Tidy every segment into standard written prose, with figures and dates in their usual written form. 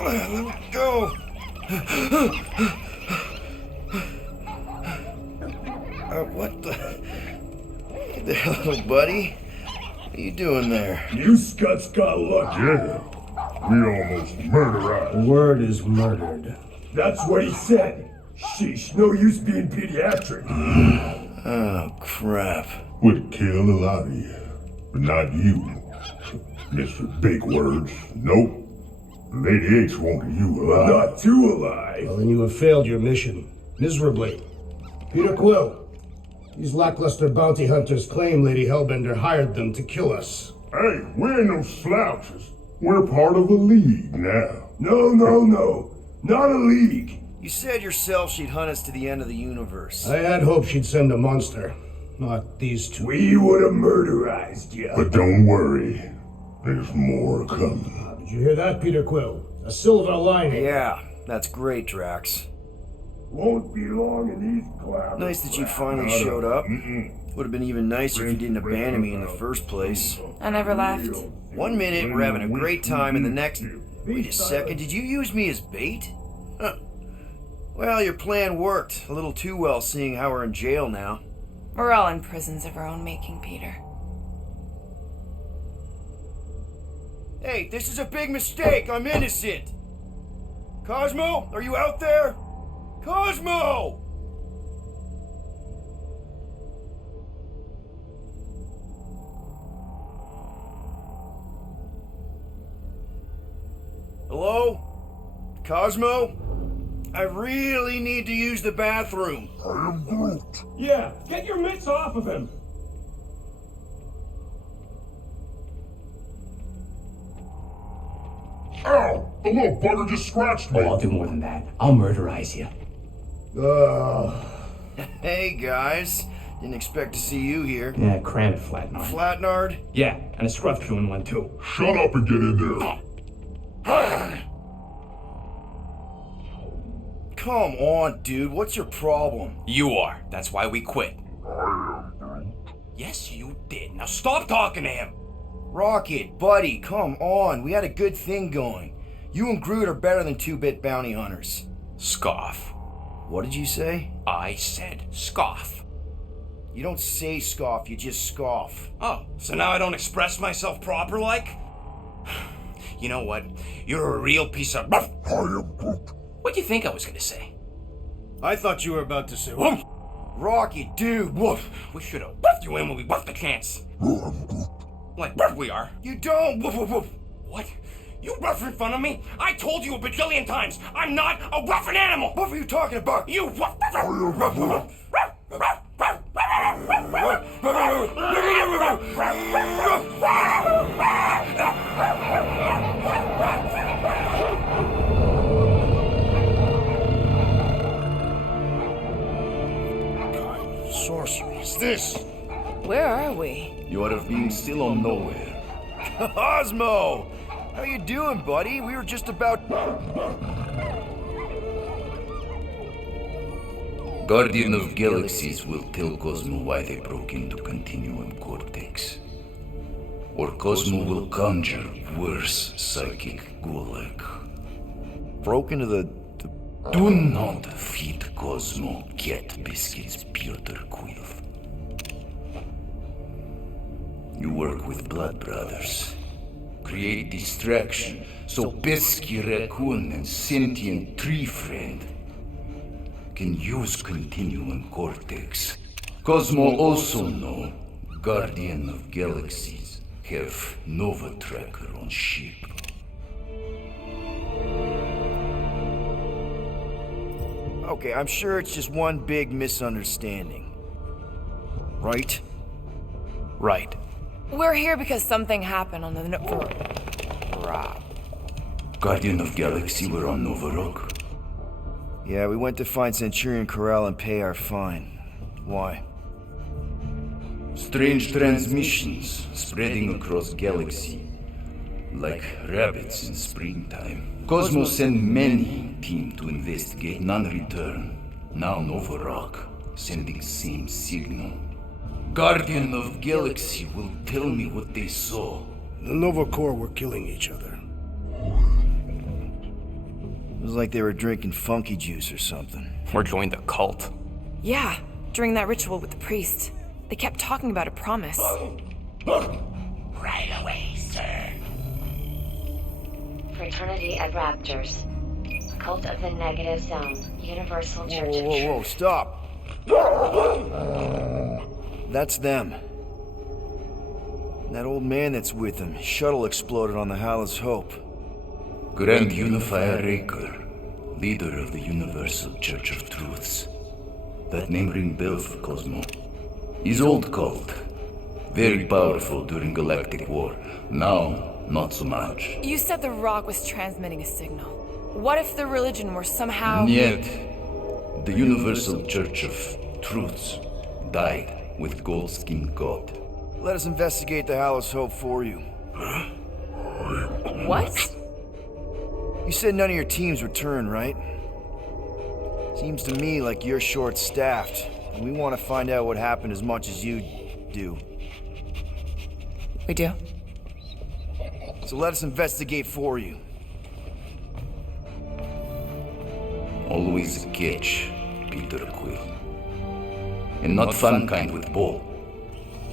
Let me go. What the hell, buddy? What are you doing there? You scuts got lucky. Yeah, we almost murdered. The word is murdered. That's what he said. Sheesh, no use being pediatric. Oh, crap. Would kill a lot of you, but not you, Mr. Big Words. Nope. Lady H wanted you alive. Not too alive. Well, then you have failed your mission. Miserably. Peter Quill. These lackluster bounty hunters claim Lady Hellbender hired them to kill us. Hey, we ain't no slouches. We're part of a league now. No. Not a league. You said yourself she'd hunt us to the end of the universe. I had hoped she'd send a monster, not these two. We would have murderized you. But don't worry. There's more coming. Did you hear that, Peter Quill? A silver lining. Yeah, that's great, Drax. Won't be long in these clouds. Nice that you finally showed up. Would have been even nicer if you didn't abandon me in the first place. I never left. 1 minute, we're having a great time, and the next... Wait a second, did you use me as bait? Huh. Well, your plan worked. A little too well, seeing how we're in jail now. We're all in prisons of our own making, Peter. Hey, this is a big mistake. I'm innocent. Cosmo, are you out there? Cosmo! Hello? Cosmo? I really need to use the bathroom. I am Groot. Yeah, get your mitts off of him. Ow! The little bugger just scratched me. Oh, I'll do more than that. I'll murderize you. Hey, guys. Didn't expect to see you here. Yeah, cram it, Flatnard. Flatnard? Yeah, and a scruff chewing one too. Shut up and get in there. Come on, dude. What's your problem? You are. That's why we quit. Yes, you did. Now stop talking to him. Rocket, buddy, come on. We had a good thing going. You and Groot are better than 2-bit bounty hunters. Scoff. What did you say? I said scoff. You don't say scoff, you just scoff. Oh, so now I don't express myself proper like? You know what? You're a real piece of... I am Groot. What'd you think I was gonna say? I thought you were about to say, woof. Rocket, dude, woof. We should've woofed you in when we woofed the chance. Like woof we are. You don't, woof, woof, woof. What? You rough in front of me? I told you a bajillion times, I'm not a rough animal! What are you talking about? You rough... Sorcery is this? Where are we? You ought to have been still on nowhere. Cosmo! How you doing, buddy? We were just about... Guardian of Galaxies will tell Cosmo why they broke into Continuum Cortex. Or Cosmo will conjure worse psychic gulag. Broke into the... Do not feed Cosmo cat biscuits, Peter Quill. You work with Blood Brothers. Create distraction so pesky Raccon and sentient tree friend can use Continuum Cortex. Cosmo also know Guardian of Galaxies have Nova Tracker on ship. Okay, I'm sure it's just one big misunderstanding. Right? Right. We're here because something happened on the Rob. Guardian of Galaxy were on Nova Rock. Yeah, we went to find Centurion Corral and pay our fine. Why? Strange transmissions spreading across galaxy, like rabbits in springtime. Cosmo sent many team to investigate, none return. Now Nova Rock, sending same signal. Guardian of Galaxy will tell me what they saw. The Nova Corps were killing each other. was like they were drinking funky juice or something. Or joined a cult. Yeah, during that ritual with the priest. They kept talking about a promise. Right away, sir. Fraternity of Raptors. Cult of the Negative Zone. Universal Church of Whoa, Truth. stop! That's them. That old man that's with them. Shuttle exploded on the Hallows Hope. Grand Unifier Raccon, leader of the Universal Church of Truths. That name ring bell for Cosmo. His old cult. Very powerful during Galactic War. Now, not so much. You said the rock was transmitting a signal. What if the religion were somehow... Yet, the Universal Church of Truths died with Gold-Skinned God. Let us investigate the Hallows Hope for you. What? You said none of your teams returned, right? Seems to me like you're short-staffed, and we want to find out what happened as much as you do. We do? So let us investigate for you. Always a catch, Peter Quill. And not fun kind with ball.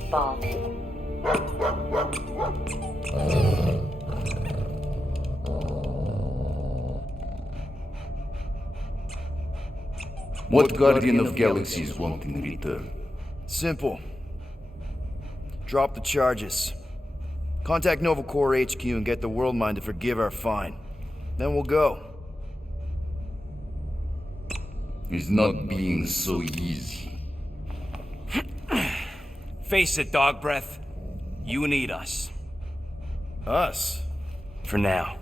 Ball. What Guardian of Galaxies want in return? Simple. Drop the charges. Contact Nova Corps HQ and get the World Mind to forgive our fine. Then we'll go. It's not being so easy. Face it, dog breath. You need us. Us? For now.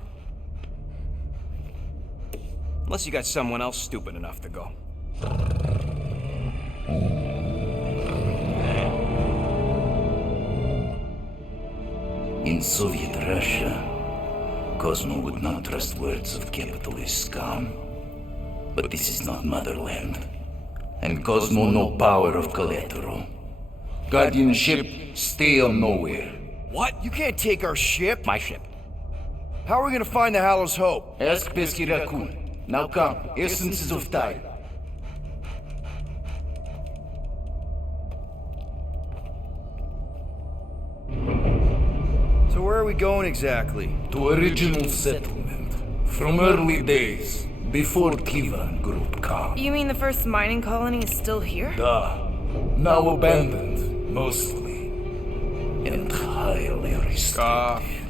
Unless you got someone else stupid enough to go. In Soviet Russia, Cosmo would not trust words of capitalist scum. But this is not motherland. And Cosmo no power of collateral. Guardianship, stay on nowhere. What? You can't take our ship? My ship. How are we gonna find the Hallows Hope? Ask Pesky Raccon. Now come, essences of time. So where are we going exactly? To original settlement. From early days. Before Kivan Group come. You mean the first mining colony is still here? Now abandoned, mostly. And highly restricted.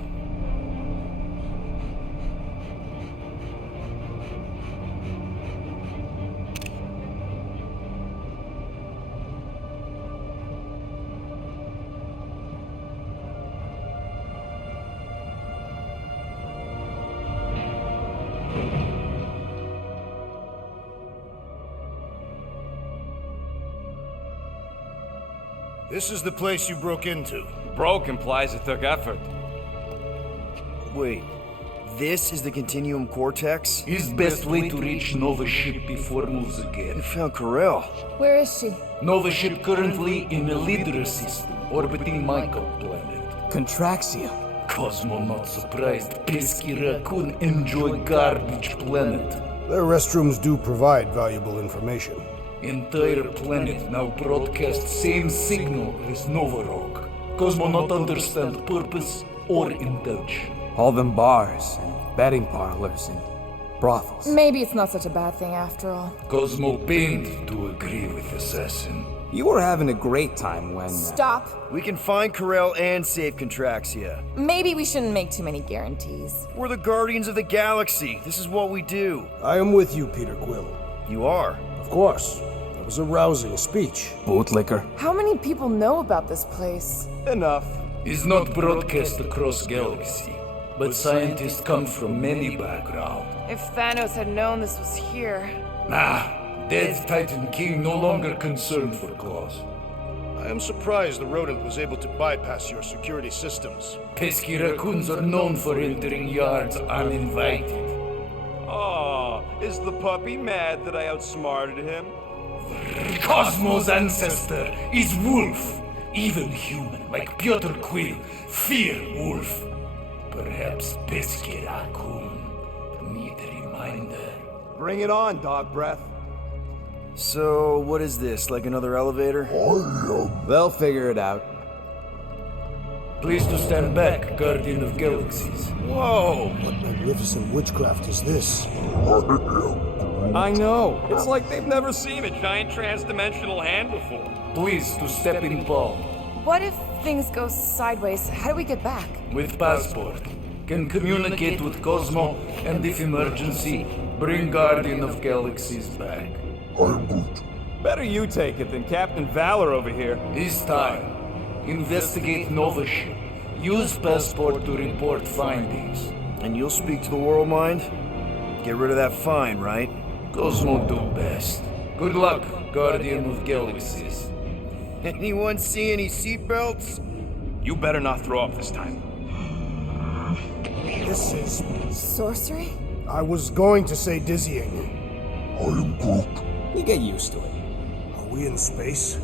This is the place you broke into. Broke implies it took effort. Wait, this is the Continuum Cortex? His best way to reach Nova ship before moves You again. found Corel. Where is she? Nova ship currently in a Lydra system, orbiting Michael planet. Contraxia. Cosmo not surprised Pesky Raccon enjoy garbage planet. Their restrooms do provide valuable information. Entire planet now broadcast same signal as Nova Rock. Cosmo not understand purpose or indulge. All them bars and betting parlors and brothels. Maybe it's not such a bad thing after all. Cosmo pained to agree with Assassin. You were having a great time when... Stop. We can find Corel and save Contraxia. Maybe we shouldn't make too many guarantees. We're the Guardians of the Galaxy. This is what we do. I am with you, Peter Quill. You are. Of course. That was a rousing speech. Bootlicker. How many people know about this place? Enough. Is not broadcast across galaxy, but scientists come from many backgrounds. If Thanos had known this was here... Dead Titan King no longer concerned for cause. I am surprised the rodent was able to bypass your security systems. Pesky raccoons are known for entering yards uninvited. Oh, is the puppy mad that I outsmarted him? Cosmo's ancestor is wolf. Even human, like Piotr Quill, fear wolf. Perhaps Pesky raccoon need reminder. Finder. Bring it on, dog breath. So, what is this? Like another elevator? They'll figure it out. Please to stand back, Guardian of Galaxies. Whoa! What magnificent witchcraft is this? I know. It's like they've never seen a giant trans-dimensional hand before. Please to step in palm. What if things go sideways? How do we get back? With passport. Can communicate with Cosmo, and if emergency, bring Guardian of Galaxies back. I'm Groot. Better you take it than Captain Valor over here. This time, investigate Nova ship. Use passport to report findings. And you'll speak to the World Mind? Get rid of that fine, right? Cosmo do best. Good luck, Guardian of Galaxies. Anyone see any seatbelts? You better not throw up this time. This is... Sorcery? I was going to say dizzying. I am Groot. You get used to it. Are we in space?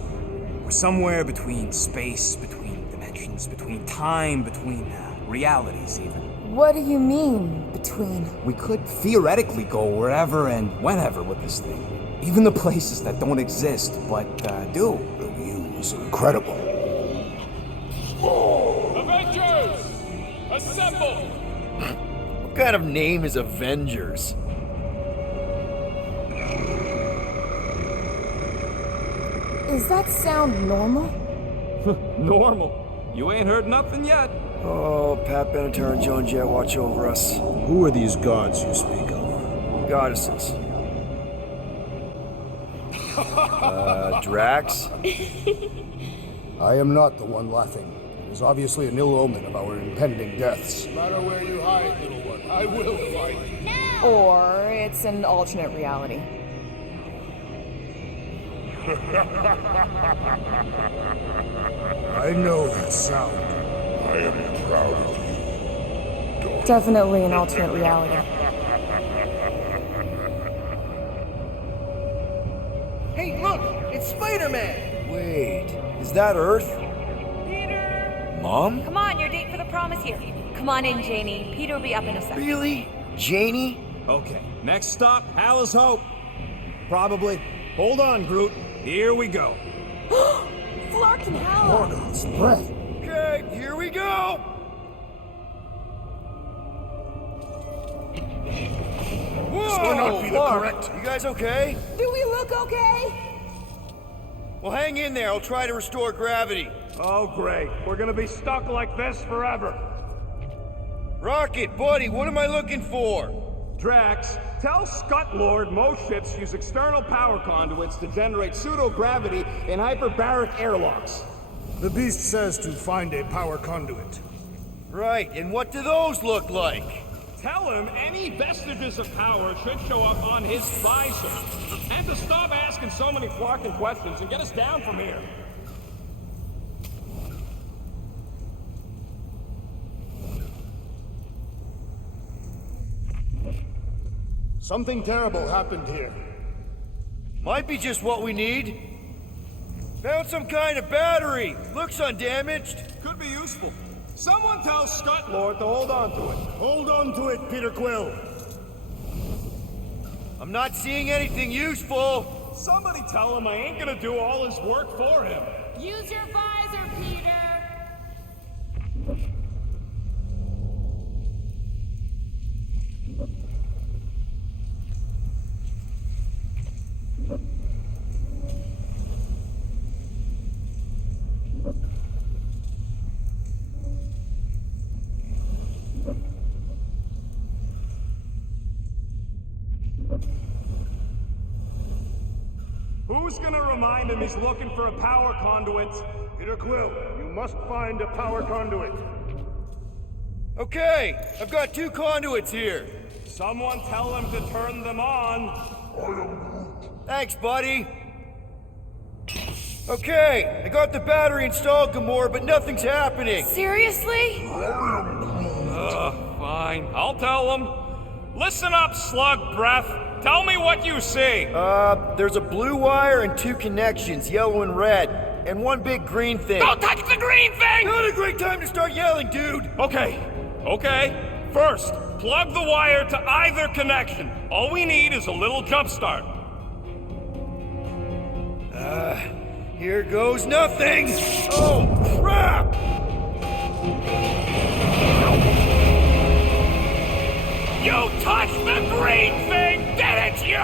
We're somewhere between space, between dimensions, between time, between realities even. What do you mean, between? We could theoretically go wherever and whenever with this thing. Even the places that don't exist, but do. The view is incredible. Avengers! Assemble! What kind of name is Avengers? Is that sound normal? Normal. You ain't heard nothing yet. Oh, Pat Benatar and Joan Jett watch over us. Who are these gods you speak of? Goddesses. Drax? I am not the one laughing. It is obviously an ill omen of our impending deaths. No matter where you hide, little one, I will find you. Or it's an alternate reality. I know that sound. I am proud of you. Definitely an alternate reality. Hey, look! It's Spider-Man! Wait, is that Earth? Peter! Mom? Come on, your date for the prom is here. Come on in, Janie. Peter will be up in a second. Really? Janie? Okay, next stop, Hal's Hope. Probably. Hold on, Groot. Here we go. Flark and Hal! Morgoth's breath. Okay, here we go! Whoa! This will not be the correct. You guys okay? Do we look okay? Well, hang in there. I'll try to restore gravity. Oh, great. We're gonna be stuck like this forever. Rocket, buddy, what am I looking for? Drax, tell Scut Lord most ships use external power conduits to generate pseudo-gravity in hyperbaric airlocks. The beast says to find a power conduit. Right, and what do those look like? Tell him any vestiges of power should show up on his visor. And to stop asking so many flarking questions and get us down from here. Something terrible happened here. Might be just what we need. Found some kind of battery. Looks undamaged. Could be useful. Someone tell Scut Lord to hold on to it. Hold on to it, Peter Quill. I'm not seeing anything useful. Somebody tell him I ain't gonna do all his work for him. Use your visor, Peter! Who's gonna remind him he's looking for a power conduit? Peter Quill, you must find a power conduit. Okay, I've got 2 conduits here. Someone tell him to turn them on. Thanks, buddy. Okay, I got the battery installed, Gamora, but nothing's happening. Seriously? Fine. I'll tell him. Listen up, slug breath. Tell me what you see. There's a blue wire and 2 connections, yellow and red, and 1 big green thing. Don't touch the green thing! Not a great time to start yelling, dude. Okay. First, plug the wire to either connection. All we need is a little jump start. Here goes nothing! Oh, crap! You touched the green thing, didn't you?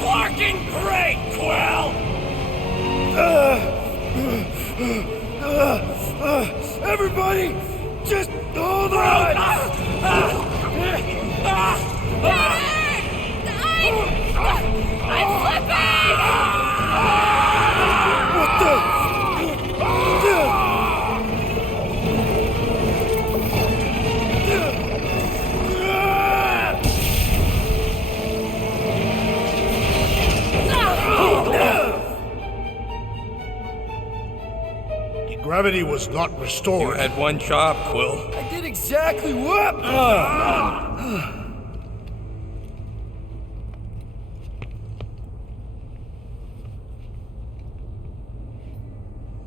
Fucking great, Quill! Everybody, just hold on! I'm slipping! What the? Gravity was not restored. You had one job, Quill. I did exactly what?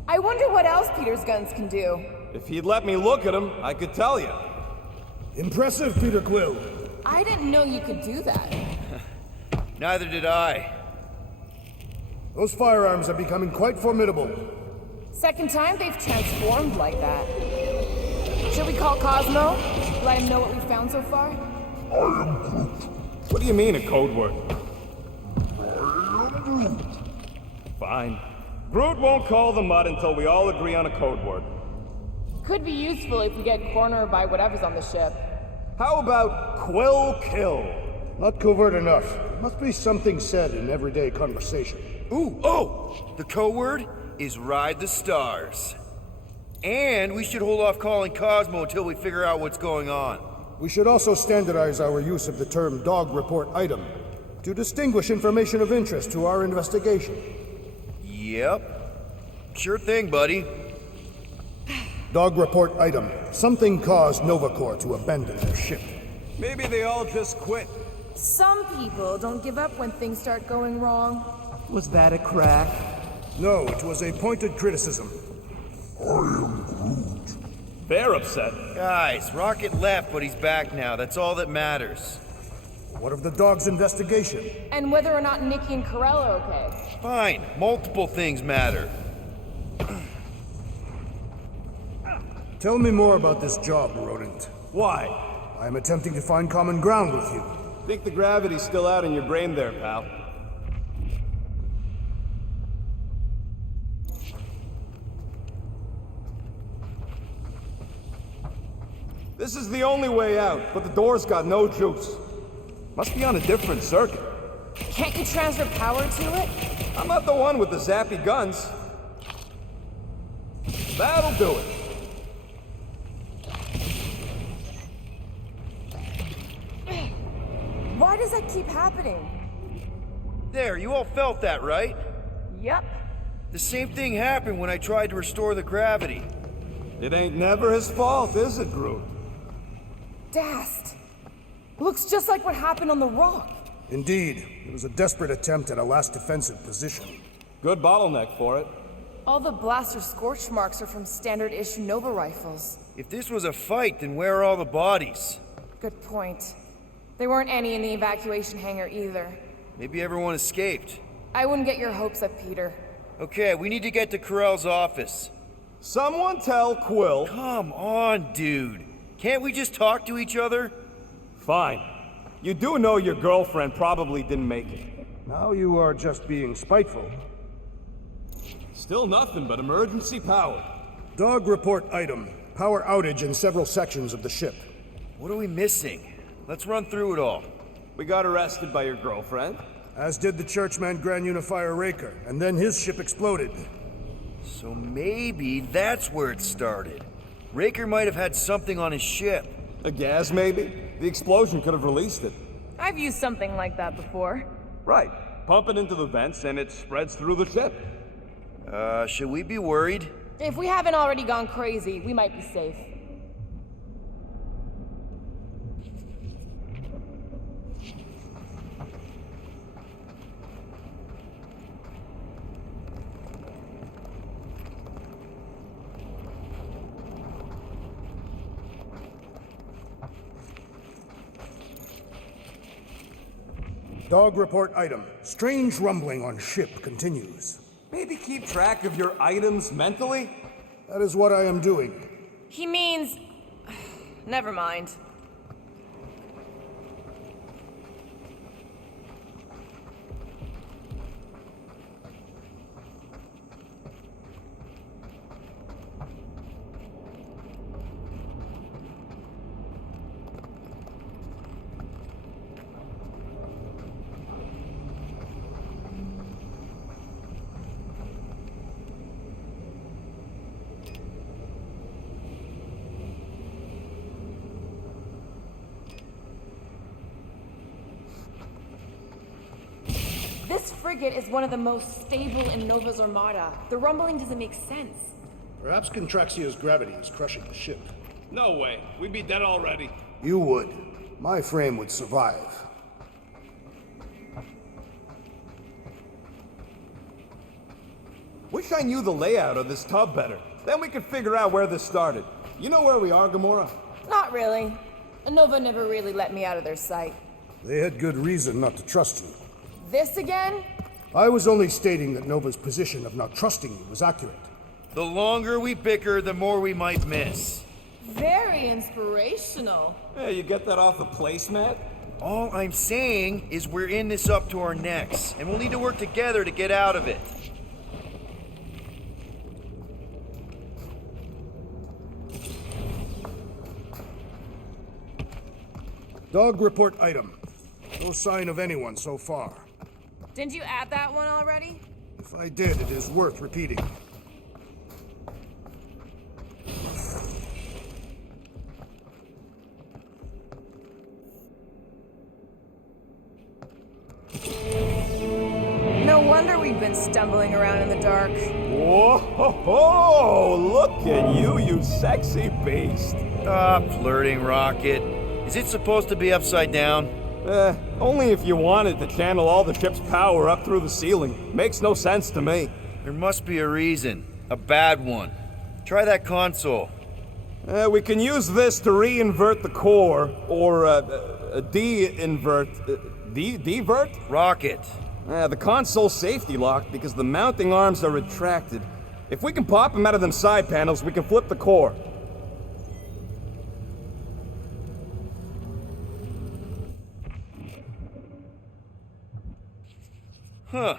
I wonder what else Peter's guns can do. If he'd let me look at him, I could tell you. Impressive, Peter Quill. I didn't know you could do that. Neither did I. Those firearms are becoming quite formidable. Second time they've transformed like that. Should we call Cosmo? Let him know what we found so far? What do you mean, a code word? Fine. Groot won't call the mud until we all agree on a code word. Could be useful if we get cornered by whatever's on the ship. How about Quill Kill? Not covert enough. Must be something said in everyday conversation. Ooh, oh! The code word is Ride the Stars. And we should hold off calling Cosmo until we figure out what's going on. We should also standardize our use of the term dog report item to distinguish information of interest to our investigation. Yep. Sure thing, buddy. Dog report item. Something caused Nova Corps to abandon their ship. Maybe they all just quit. Some people don't give up when things start going wrong. Was that a crack? No, it was a pointed criticism. They're upset. Guys, Rocket left, but he's back now. That's all that matters. What of the dog's investigation? And whether or not Nikki and Carell are okay. Fine. Multiple things matter. Tell me more about this job, Rodent. Why? I'm attempting to find common ground with you. Think the gravity's still out in your brain there, pal. This is the only way out, but the door's got no juice. Must be on a different circuit. Can't you transfer power to it? I'm not the one with the zappy guns. That'll do it. Why does that keep happening? There, you all felt that, right? Yep. The same thing happened when I tried to restore the gravity. It ain't never his fault, is it, Groot? Dast. Looks just like what happened on the rock. Indeed. It was a desperate attempt at a last defensive position. Good bottleneck for it. All the blaster scorch marks are from standard-issue Nova rifles. If this was a fight, then where are all the bodies? Good point. There weren't any in the evacuation hangar either. Maybe everyone escaped. I wouldn't get your hopes up, Peter. Okay, we need to get to Carell's office. Someone tell Quill. Come on, dude. Can't we just talk to each other? Fine. You do know your girlfriend probably didn't make it. Now you are just being spiteful. Still nothing but emergency power. Dog report item. Power outage in several sections of the ship. What are we missing? Let's run through it all. We got arrested by your girlfriend. As did the churchman Grand Unifier Raccon, and then his ship exploded. So maybe that's where it started. Raccon might have had something on his ship. A gas, maybe? The explosion could have released it. I've used something like that before. Right. Pump it into the vents and it spreads through the ship. Should we be worried? If we haven't already gone crazy, we might be safe. Dog report item. Strange rumbling on ship continues. Maybe keep track of your items mentally? That is what I am doing. He means... Never mind. This frigate is one of the most stable in Nova's armada. The rumbling doesn't make sense. Perhaps Contraxia's gravity is crushing the ship. No way. We'd be dead already. You would. My frame would survive. Wish I knew the layout of this tub better. Then we could figure out where this started. You know where we are, Gamora? Not really. Nova never really let me out of their sight. They had good reason not to trust you. This again? I was only stating that Nova's position of not trusting you was accurate. The longer we bicker, the more we might miss. Very inspirational. Hey, you get that off the placemat? All I'm saying is we're in this up to our necks, and we'll need to work together to get out of it. Dog report item. No sign of anyone so far. Didn't you add that one already? If I did, it is worth repeating. No wonder we've been stumbling around in the dark. Whoa, look at you, you sexy beast. Stop flirting, Rocket. Is it supposed to be upside down? Only if you wanted to channel all the ship's power up through the ceiling. Makes no sense to me. There must be a reason. A bad one. Try that console. We can use this to re-invert the core, or de-invert... Divert? Rocket. The console's safety locked because the mounting arms are retracted. If we can pop them out of them side panels, we can flip the core. Huh.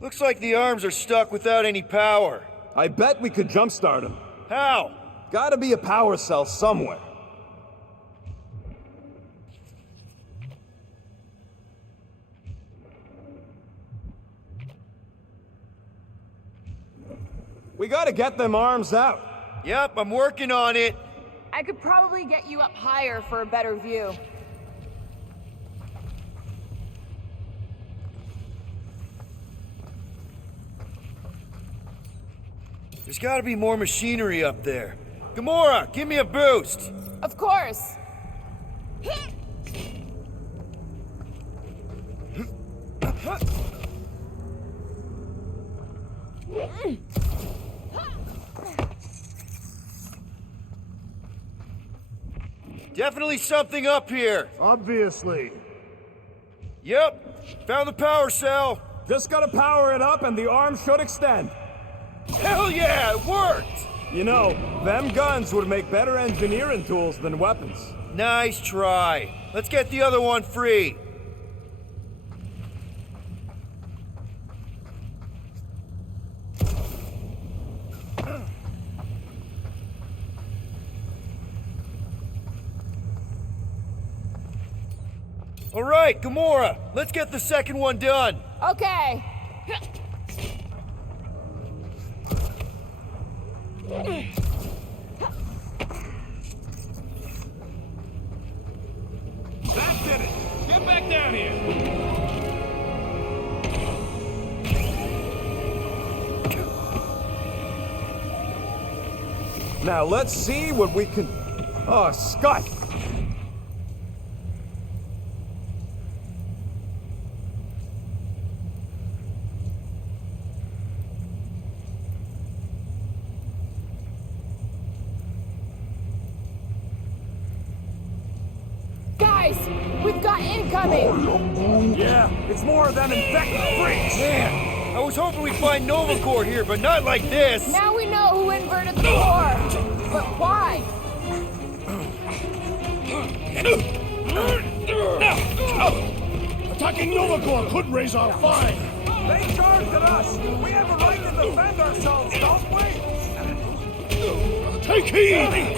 Looks like the arms are stuck without any power. I bet we could jumpstart them. How? Gotta be a power cell somewhere. We gotta get them arms out. Yep, I'm working on it. I could probably get you up higher for a better view. There's gotta be more machinery up there. Gamora, give me a boost! Of course! Definitely something up here. Obviously. Yep, found the power cell. Just gotta power it up and the arms should extend. Hell yeah, it worked! You know, them guns would make better engineering tools than weapons. Nice try. Let's get the other one free. All right, Gamora, let's get the second one done. Okay. That did it! Get back down here! Now let's see what we can... Oh, Scott! Guys, we've got incoming! Yeah, it's more than infected freaks! Man, I was hoping we'd find Nova Corps here, but not like this! Now we know who inverted the core! But why? Attacking Nova Corps could raise our fine! They charged at us! We have a right to defend ourselves, don't we? Take heed!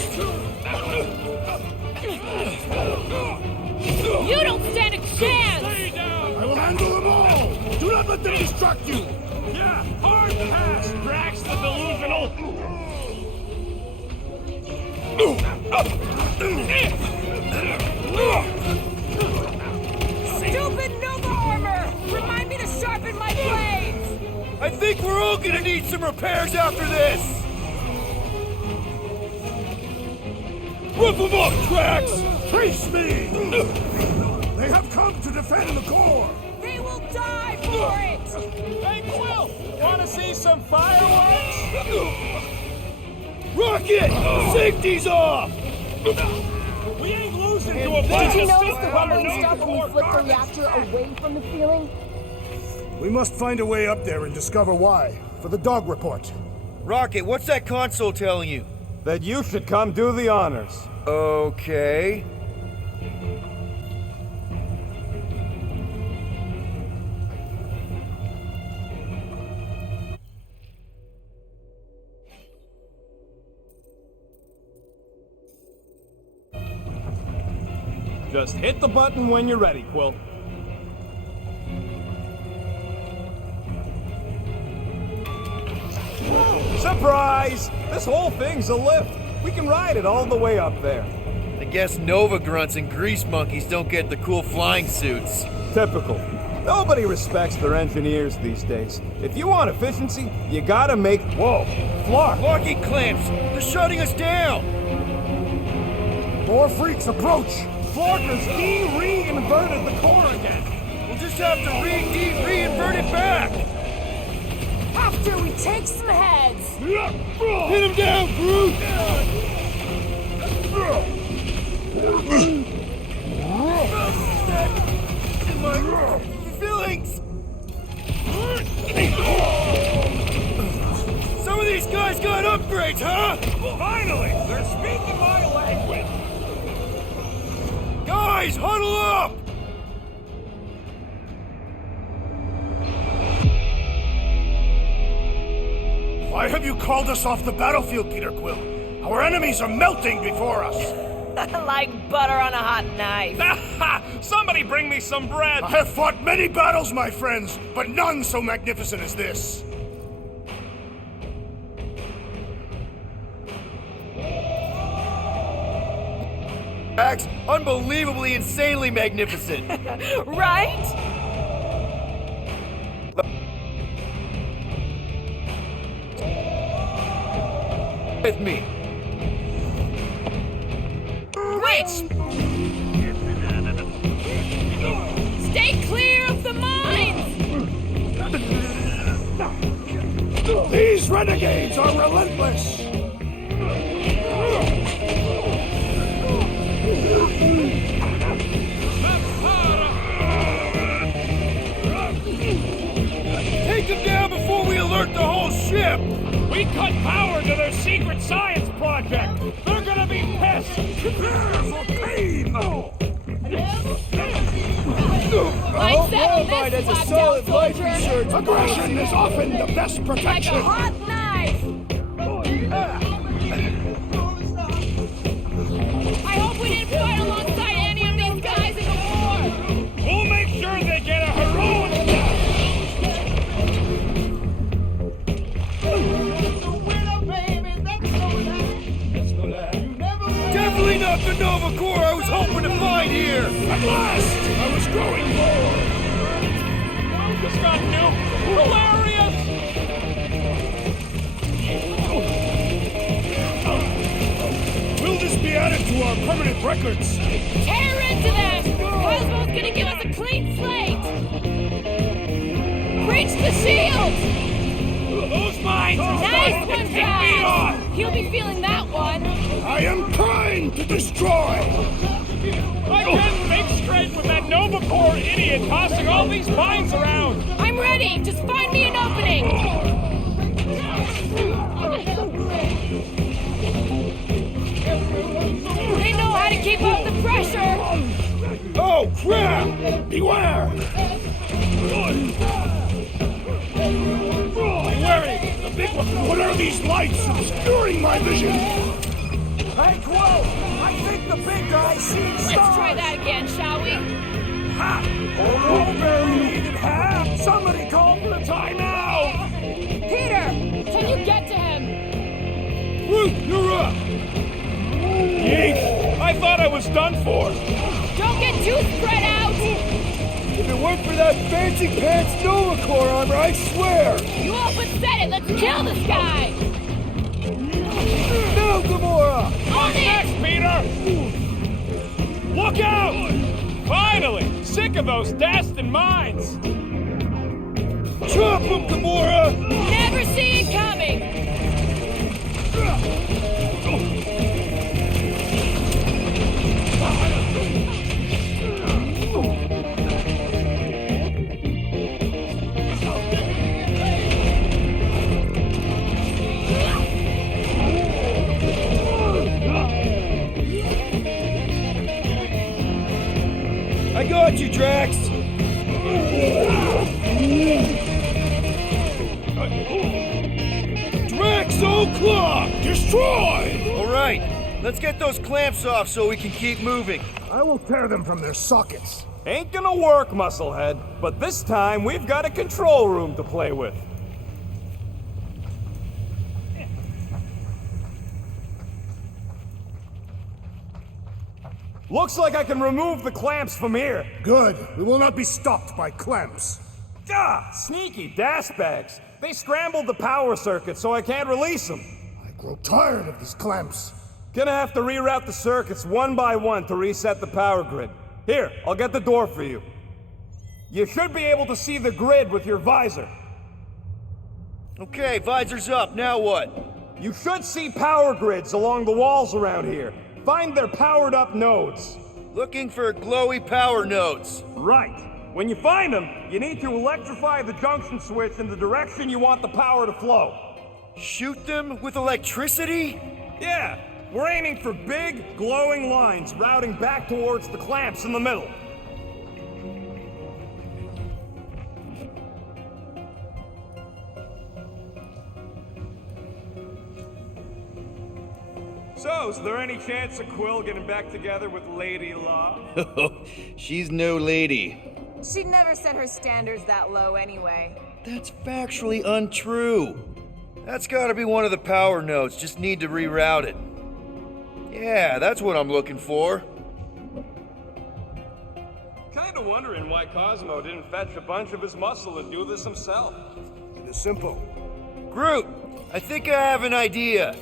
You don't stand a chance! I will handle them all! Do not let them distract you! Yeah, hard pass, Drax the delusional! Stupid Nova armor! Remind me to sharpen my blades! I think we're all gonna need some repairs after this! Rip them up, Drax! Face me! They have come to defend the core! They will die for it! Hey, Quill! Wanna see some fireworks? Rocket! Safety's off! We ain't losing to a Did bunch you of notice the stupid rumbling Nova stuff when we Corps flipped the garbage. reactor away from the ceiling? We must find a way up there and discover why. For the dog report. Rocket, what's that console telling you? That you should come do the honors. Okay. Just hit the button when you're ready, Quill. Surprise! This whole thing's a lift. We can ride it all the way up there. I guess Nova grunts and grease monkeys don't get the cool flying suits. Typical. Nobody respects their engineers these days. If you want efficiency, you gotta make... Whoa! Flark! Locking clamps! They're shutting us down! More freaks approach! Flarkers reinverted the core again! We'll just have to reinvert it back! After we take some heads! Hit him down, Groot! In my feelings! Some of these guys got upgrades, huh? Finally! They're speaking my language! Guys, huddle up! Why have you called us off the battlefield, Peter Quill? Our enemies are melting before us! Like butter on a hot knife. Somebody bring me some bread! I have fought many battles, my friends, but none so magnificent as this. Max, unbelievably, insanely magnificent. Right? With me. Rich! Stay clear of the mines! These renegades are relentless! Take them down before we alert the whole ship! We cut power to their secret science project! They're gonna be pissed! Prepare for pain! Lights out on this slap-down soldier! Aggression is often the best Like protection! a hot knife! I hope we didn't fight alongside any of these guys in the war! We'll make sure they get a heroic death! Definitely not the Nova Corps I was hoping to find here! At last! I was growing bored! This got nuked! Hilarious! Will this be added to our permanent records? Tear into them! Cosmo's gonna give us a clean slate! Breach the shield! Those mines! Nice one, Take me guys! off! He'll be feeling that one! I am trying to destroy! I can't make with that Nova Corps idiot tossing all these mines around! I'm ready! Just find me an opening! They know how to keep up the pressure! Oh, crap! Beware! Beware! The big one! What are these lights obscuring my vision? Hey, Quill! I think the big guy's seeing stars! Let's try that again, shall we? Ha! Oh, barely needed half! Somebody call for a timeout! Peter! Can you get to him? Groot, you're up! Yeesh! I thought I was done for! Don't get too spread out! If it weren't for that fancy pants Nova Corps armor, I swear! You all but said it! Let's kill this guy! No, Gamora! On Next, Peter! Look out! Finally! Sick of those Dastin mines! Chop him, Gamora! Never see it coming! I got you, Drax! Draxo-Claw! Destroy! Alright, let's get those clamps off so we can keep moving. I will tear them from their sockets. Ain't gonna work, Musclehead. But this time, we've got a control room to play with. Looks like I can remove the clamps from here. Good. We will not be stopped by clamps. Ah, sneaky bags. They scrambled the power circuit, so I can't release them. I grow tired of these clamps. Gonna have to reroute the circuits one by one to reset the power grid. Here, I'll get the door for you. You should be able to see the grid with your visor. Okay, visor's up. Now what? You should see power grids along the walls around here. Find their powered-up nodes. Looking for glowy power nodes. Right. When you find them, you need to electrify the junction switch in the direction you want the power to flow. Shoot them with electricity? Yeah. We're aiming for big, glowing lines routing back towards the clamps in the middle. So, is there any chance of Quill getting back together with Lady Law? She's no lady. She'd never set her standards that low anyway. That's factually untrue. That's gotta be one of the power nodes, just need to reroute it. Yeah, that's what I'm looking for. Kinda wondering why Cosmo didn't fetch a bunch of his muscle and do this himself. It is simple. Groot, I think I have an idea.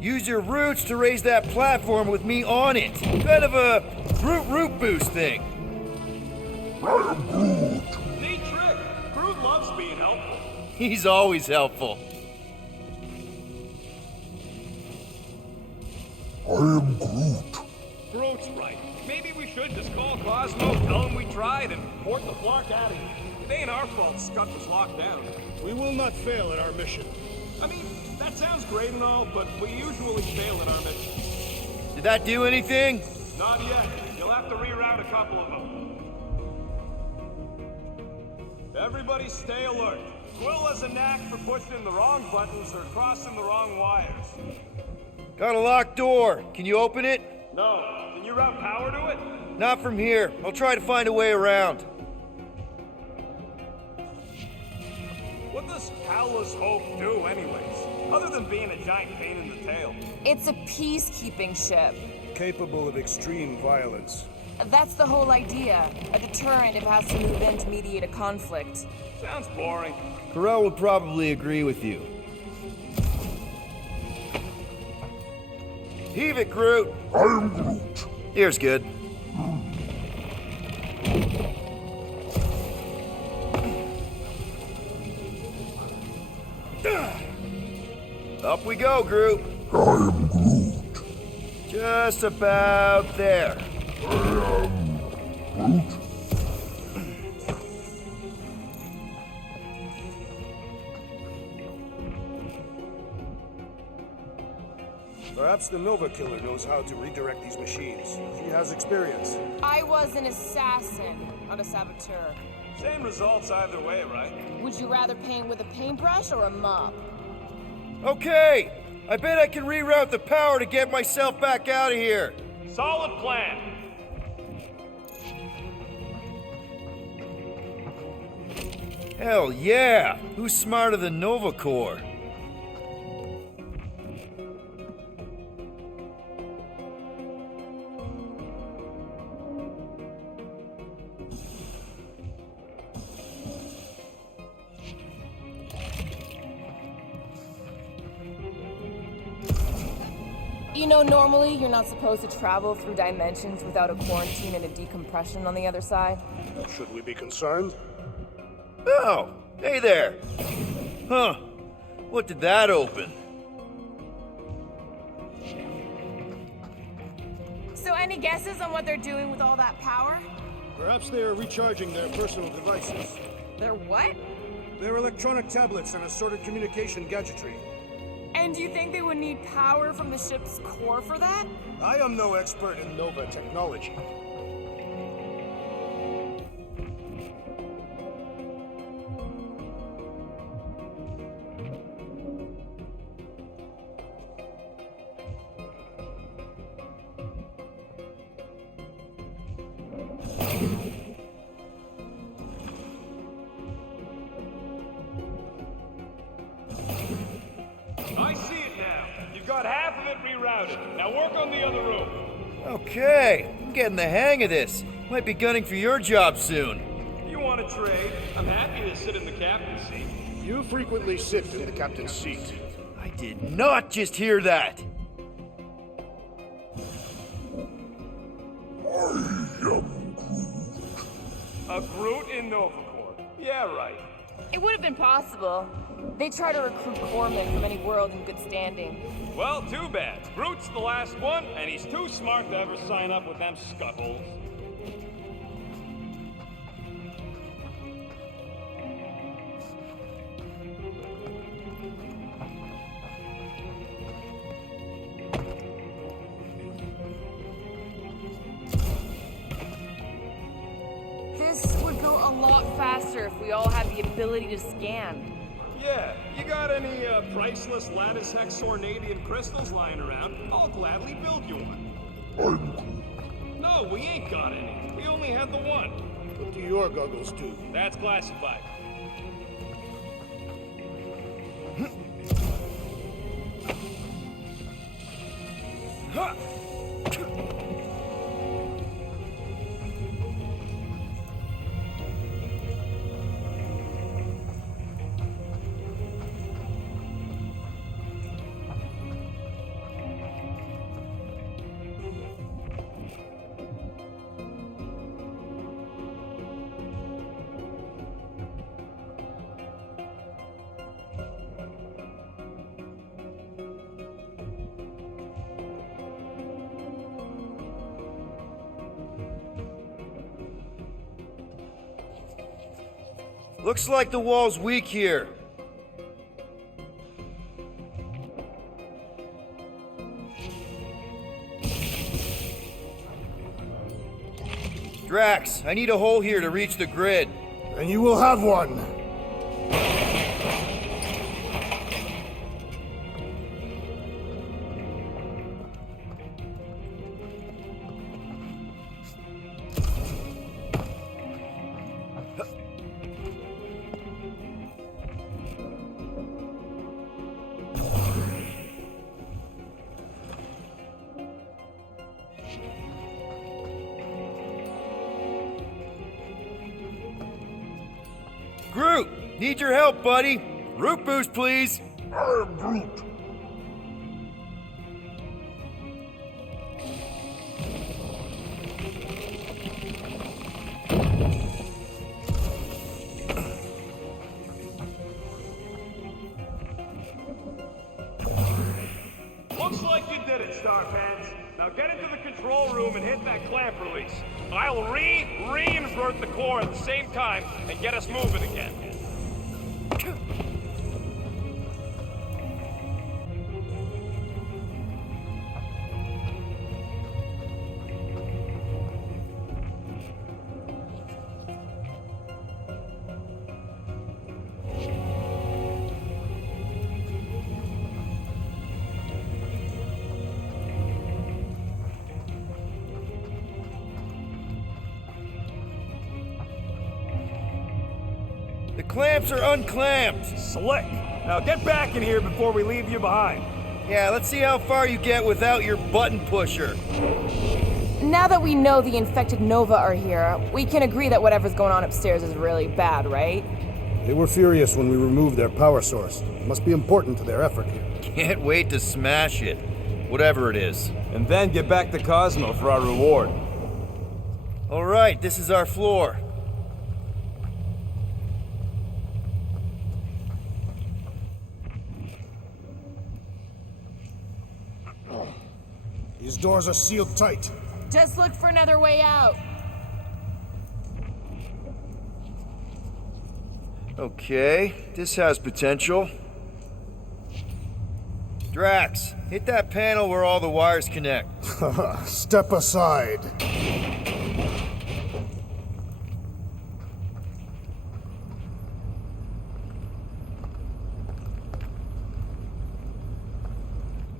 Use your roots to raise that platform with me on it. Kind of a Groot root boost thing. I am Groot. Neat trick. Groot loves being helpful. He's always helpful. I am Groot. Groot's right. Maybe we should just call Cosmo, tell him we tried, and port the Flark out of here. It ain't our fault Scott was locked down. We will not fail at our mission. I mean, that sounds great and all, but we usually fail at our mission. Did that do anything? Not yet. You'll have to reroute a couple of them. Everybody stay alert. Quill has a knack for pushing the wrong buttons or crossing the wrong wires. Got a locked door. Can you open it? No. Can you route power to it? Not from here. I'll try to find a way around. What does Howler's Hope do anyways? Other than being a giant pain in the tail. It's a peacekeeping ship. Capable of extreme violence. That's the whole idea. A deterrent if it has to move in to mediate a conflict. Sounds boring. Carell would probably agree with you. Heave it, Groot. I am Groot. Here's good. Up we go, Groot. I am Groot. Just about there. I am Groot? Perhaps the Nova Killer knows how to redirect these machines. She has experience. I was an assassin, not a saboteur. Same results either way, right? Would you rather paint with a paintbrush or a mop? Okay! I bet I can reroute the power to get myself back out of here. Solid plan. Hell yeah! Who's smarter than Nova Corps? You know, normally you're not supposed to travel through dimensions without a quarantine and a decompression on the other side. Should we be concerned? Oh, hey there. Huh. What did that open? So any guesses on what they're doing with all that power? Perhaps they are recharging their personal devices. They're what? Their electronic tablets and assorted communication gadgetry. And do you think they would need power from the ship's core for that? I am no expert in Nova technology. I see it now. You've got half of it rerouted. Now work on the other room. Okay, I'm getting the hang of this. Might be gunning for your job soon. You want to trade? I'm happy to sit in the captain's seat. You frequently sit in the captain's seat. I did not just hear that. A Groot in Nova Corps. Yeah, right. It would have been possible. They try to recruit corpsmen from any world in good standing. Well, too bad. Groot's the last one, and he's too smart to ever sign up with them scuttles. This would go a lot faster if we all had the ability to scan. Yeah, you got any priceless lattice hex ornadium crystals lying around? I'll gladly build you one. No, we ain't got any. We only had the one. What do your goggles do? That's classified. Looks like the wall's weak here. Drax, I need a hole here to reach the grid. And you will have one. Groot, need your help, buddy. Root boost, please. I am Groot. Looks like you did it, Starpan. Subtitles. Now get into the control room and hit that clamp release. I'll re-invert the core at the same time and get us moving again. The clamps are unclamped. Slick. Now get back in here before we leave you behind. Yeah, let's see how far you get without your button pusher. Now that we know the infected Nova are here, we can agree that whatever's going on upstairs is really bad, right? They were furious when we removed their power source. Must be important to their effort here. Can't wait to smash it. Whatever it is. And then get back to Cosmo for our reward. All right, this is our floor. These doors are sealed tight. Just look for another way out. Okay, this has potential. Drax, hit that panel where all the wires connect. Step aside.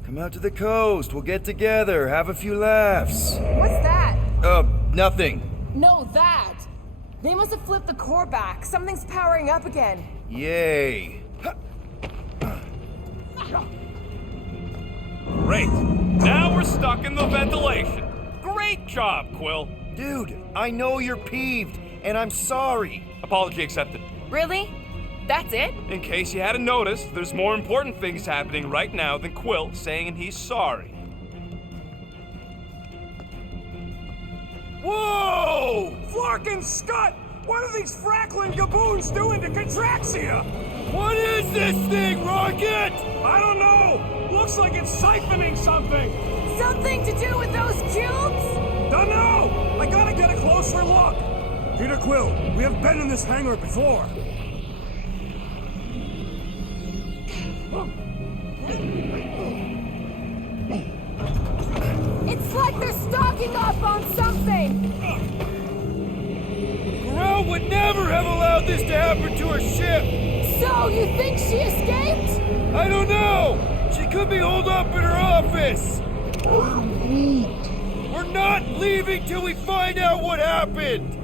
Come out to the coast, we'll get together, have a few laughs. What's that? Nothing. No, that! They must have flipped the core back. Something's powering up again. Yay. Great. Now we're stuck in the ventilation. Great job, Quill. Dude, I know you're peeved, and I'm sorry. Apology accepted. Really? That's it? In case you hadn't noticed, there's more important things happening right now than Quill saying he's sorry. Whoa! Flarkin' Scott! What are these Frackling gaboons doing to Contraxia? What is this thing, Rocket? I don't know! Looks like it's siphoning something! Something to do with those cubes? Don't know! I gotta get a closer look! Peter Quill, we have been in this hangar before. It's like they're stocking up on something! Groot would never have allowed this to happen to her ship! So, you think she escaped? I don't know! She could be holed up in her office! We're not leaving till we find out what happened!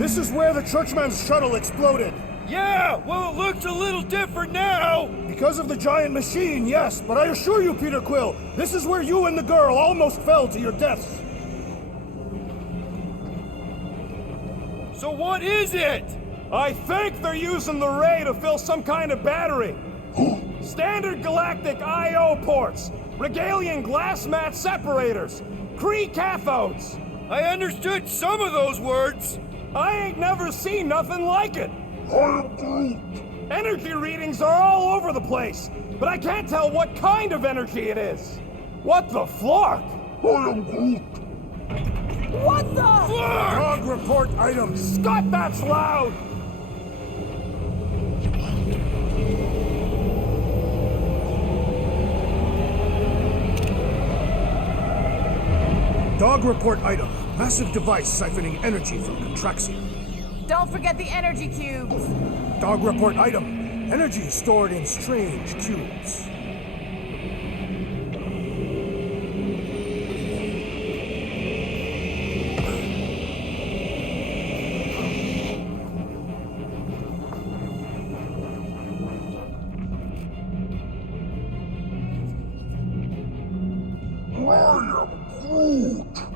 This is where the Churchman's shuttle exploded. Yeah, well, it looks a little different now! Because of the giant machine, yes, but I assure you, Peter Quill, this is where you and the girl almost fell to your deaths. So what is it? I think they're using the ray to fill some kind of battery. Standard galactic I/O ports, Regalian glass mat separators, Kree cathodes. I understood some of those words. I ain't never seen nothing like it. Energy readings are all over the place, but I can't tell what kind of energy it is. What the flark? What the? Log report item. Scott, that's loud! Dog report item. Massive device siphoning energy from Contraxia. Don't forget the energy cubes. Dog report item. Energy stored in strange cubes.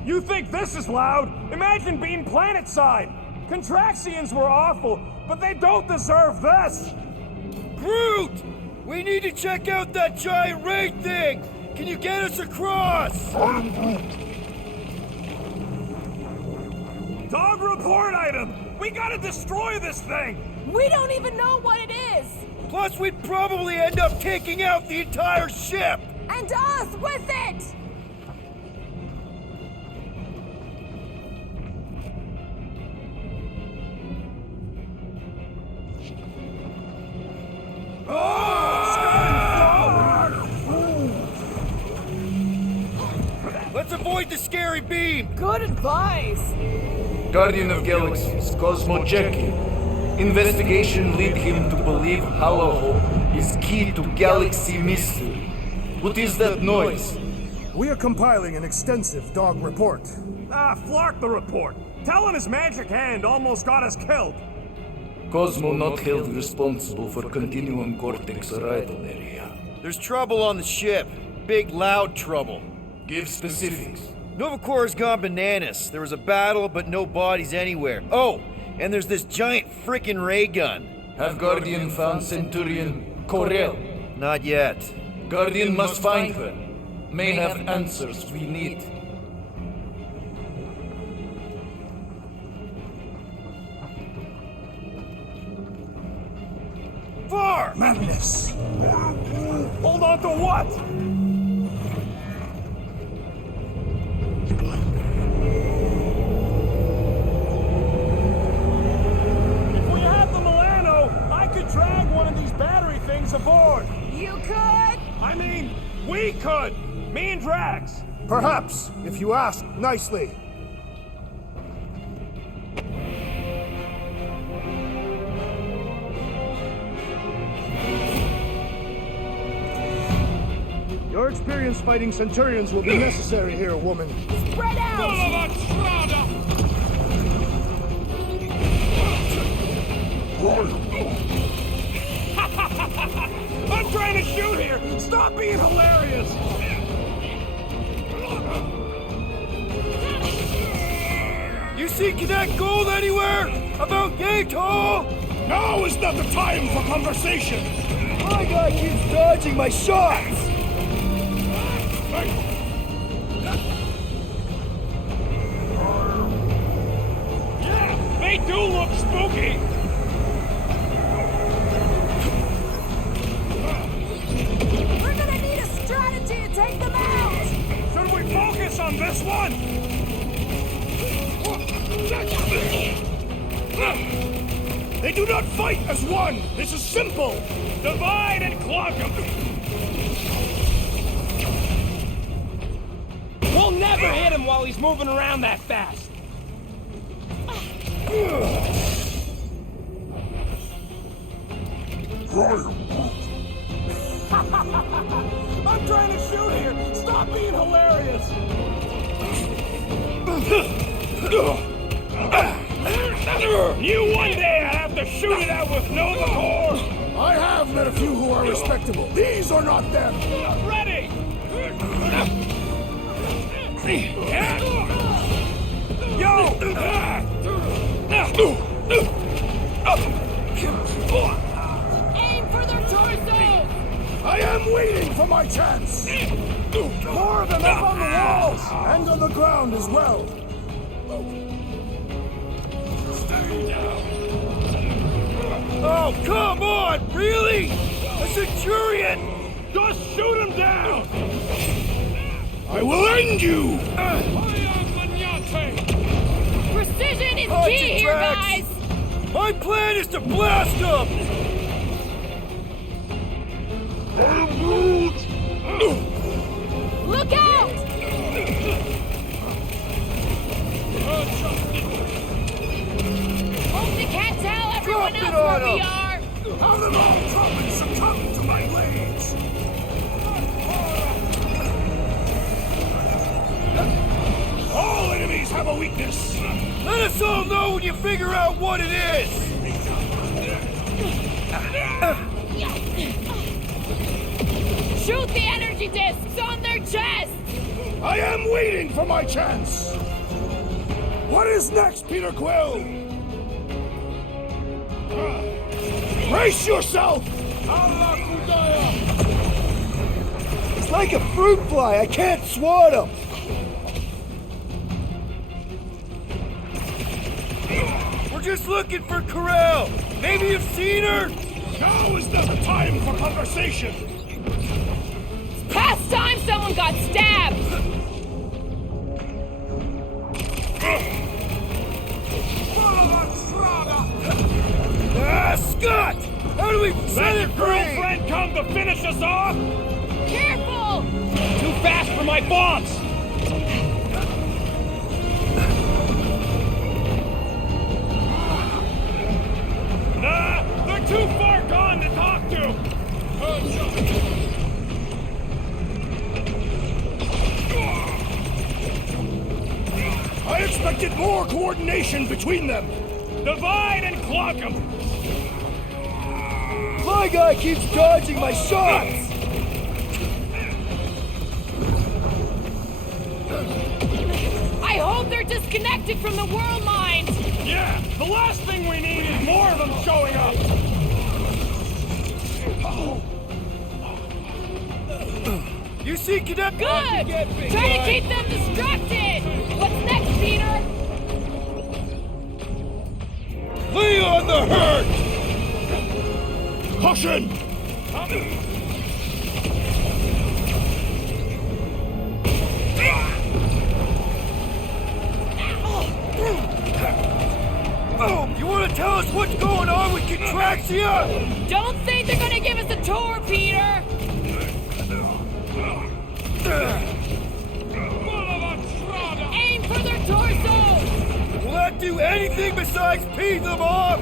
You think this is loud? Imagine being planet-side! Contraxians were awful, but they don't deserve this! Groot! We need to check out that giant ray thing! Can you get us across? Dog report item! We gotta destroy this thing! We don't even know what it is! Plus, we'd probably end up taking out the entire ship! And us with it! Let's avoid the scary beam! Good advice! Guardian of Galaxies, Cosmo checking. Investigation lead him to believe Hollow is key to galaxy mystery. What is that noise? We are compiling an extensive dog report. Flark the report. Telling his magic hand almost got us killed. Cosmo not held responsible for Continuum Cortex arrival area. There's trouble on the ship. Big, loud trouble. Give specifics. Novacor's gone bananas. There was a battle, but no bodies anywhere. Oh, and there's this giant frickin' ray gun. Have Guardian found Centurion Corel? Not yet. Guardian must find her. May have answers we need. Far! Madness! Hold on to what? If we had the Milano, I could drag one of these battery things aboard. You could? I mean, we could. Me and Drax. Perhaps, if you ask nicely. Your experience fighting Centurions will be necessary here, woman. Spread out! I'm trying to shoot here! Stop being hilarious! You see Cadet Gold anywhere? About Gator? Now is not the time for conversation! My guy keeps dodging my shots! Yeah, they do look spooky! We're gonna need a strategy to take them out! Should we focus on this one? They do not fight as one! This is simple! Divide and conquer! We'll never hit him while he's moving around that fast! I'm trying to shoot here! Stop being hilarious! You one day I have to shoot it out with Novacor! I have met a few who are respectable. These are not them! Ready! Yo! Aim for their torsos! I am waiting for my chance! More of them up on the walls! And on the ground as well! Oh, come on! Really? A Centurion? Just shoot him down! I will end you! Precision is Punch key it, here, Drax. guys! My plan is to blast them! Look out! Hope they can't tell everyone Drop it else on where we 'em. are! How did all trumpets succumb to my blades? All enemies have a weakness! Let us all know when you figure out what it is! Shoot the energy discs on their chests! I am waiting for my chance! What is next, Peter Quill? Brace yourself! It's like a fruit fly. I can't swat him. We're just looking for Corel. Maybe you've seen her? Now is not the time for conversation! Pass Last time someone got stabbed! Scott! How do we Let your girlfriend come to finish us off? Careful! Too fast for my bombs! Nah, they're too far gone to talk to! I expected more coordination between them! Divide and clock them! My guy keeps dodging my shots! I hope they're disconnected from the world lines! Yeah, the last thing we need is more of them showing up! You see Cadet? Good! Try to keep them distracted! What's next, Peter? Lay on the hurt! Caution! Oh, you want to tell us what's going on with Contraxia? Don't think they're gonna give us a tour, Peter! Aim for their torso! Will that do anything besides pee them off?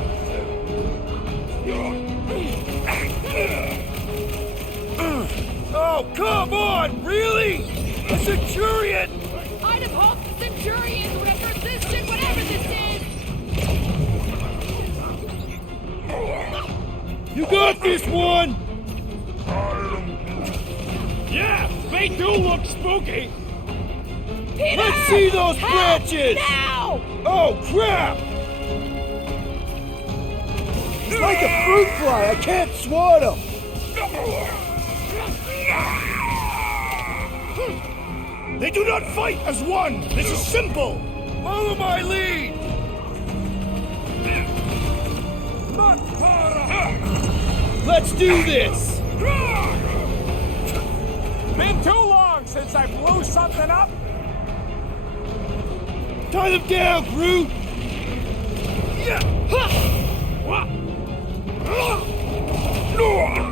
Oh, come on! Really? A Centurion? I'd have hoped the Centurions would have resisted whatever this is! You got this one! Yeah, they do look spooky! Peter! Let's see those branches! Now! Oh, crap! It's like a fruit fly. I can't swat him. They do not fight as one! This is simple! Follow my lead! Let's do this! Been too long since I blew something up! Tie them down, Groot!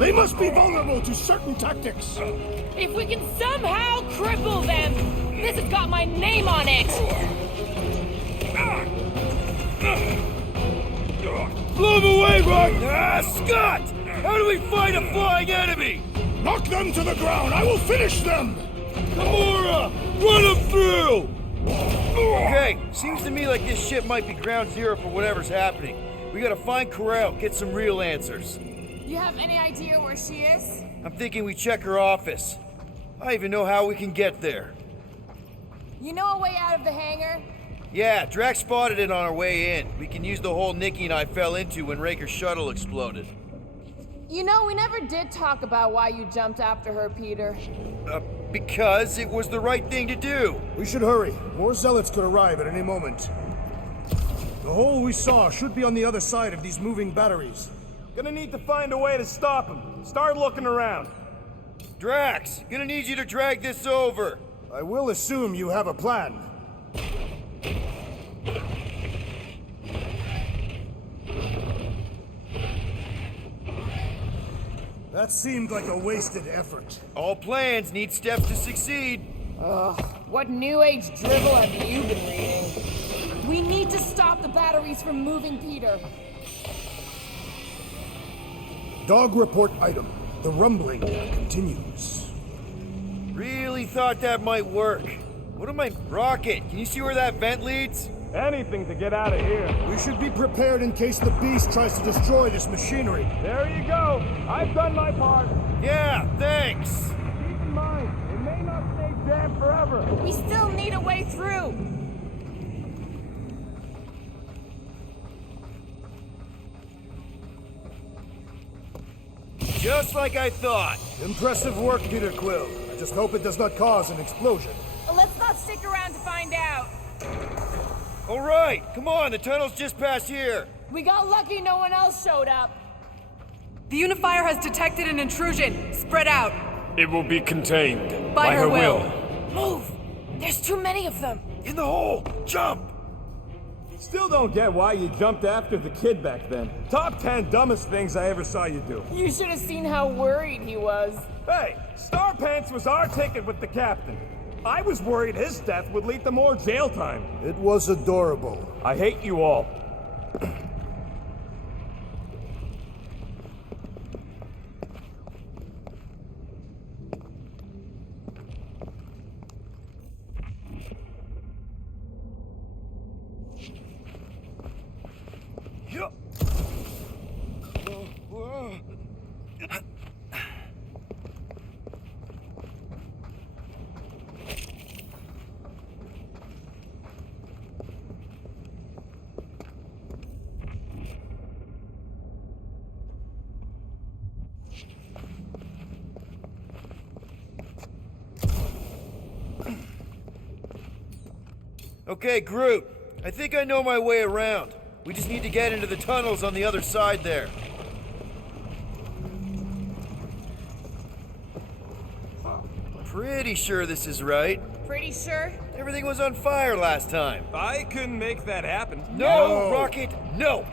They must be vulnerable to certain tactics! If we can somehow cripple them, this has got my name on it! Blow them away, Rock! Scott! How do we fight a flying enemy? Knock them to the ground! I will finish them! Gamora! Run them through! Okay, seems to me like this ship might be ground zero for whatever's happening. We gotta find Corral, get some real answers. You have any idea where she is? I'm thinking we check her office. I even know how we can get there. You know a way out of the hangar? Yeah, Drax spotted it on our way in. We can use the hole Nikki and I fell into when Raker's shuttle exploded. You know, we never did talk about why you jumped after her, Peter. Because it was the right thing to do. We should hurry. More zealots could arrive at any moment. The hole we saw should be on the other side of these moving batteries. Gonna need to find a way to stop him. Start looking around. Drax, gonna need you to drag this over. I will assume you have a plan. That seemed like a wasted effort. All plans need steps to succeed. Ugh, what new age drivel have you been reading? We need to stop the batteries from moving, Peter. Dog report item. The rumbling continues. Really thought that might work. What am I... Rocket, can you see where that vent leads? Anything to get out of here. We should be prepared in case the beast tries to destroy this machinery. There you go. I've done my part. Yeah, thanks. Keep in mind, it may not stay jammed forever. We still need a way through. Just like I thought. Impressive work, Peter Quill. I just hope it does not cause an explosion. Well, let's not stick around to find out. All right, come on, the tunnel's just past here. We got lucky no one else showed up. The Unifier has detected an intrusion. Spread out. It will be contained. By her will. Move! There's too many of them. In the hole! Jump! Still don't get why you jumped after the kid back then. Top 10 dumbest things I ever saw you do. You should have seen how worried he was. Hey, Star Pants was our ticket with the captain. I was worried his death would lead to more jail time. It was adorable. I hate you all. Okay, Groot. I think I know my way around. We just need to get into the tunnels on the other side there. Pretty sure this is right. Pretty sure? Everything was on fire last time. I couldn't make that happen. No, Rocket, no!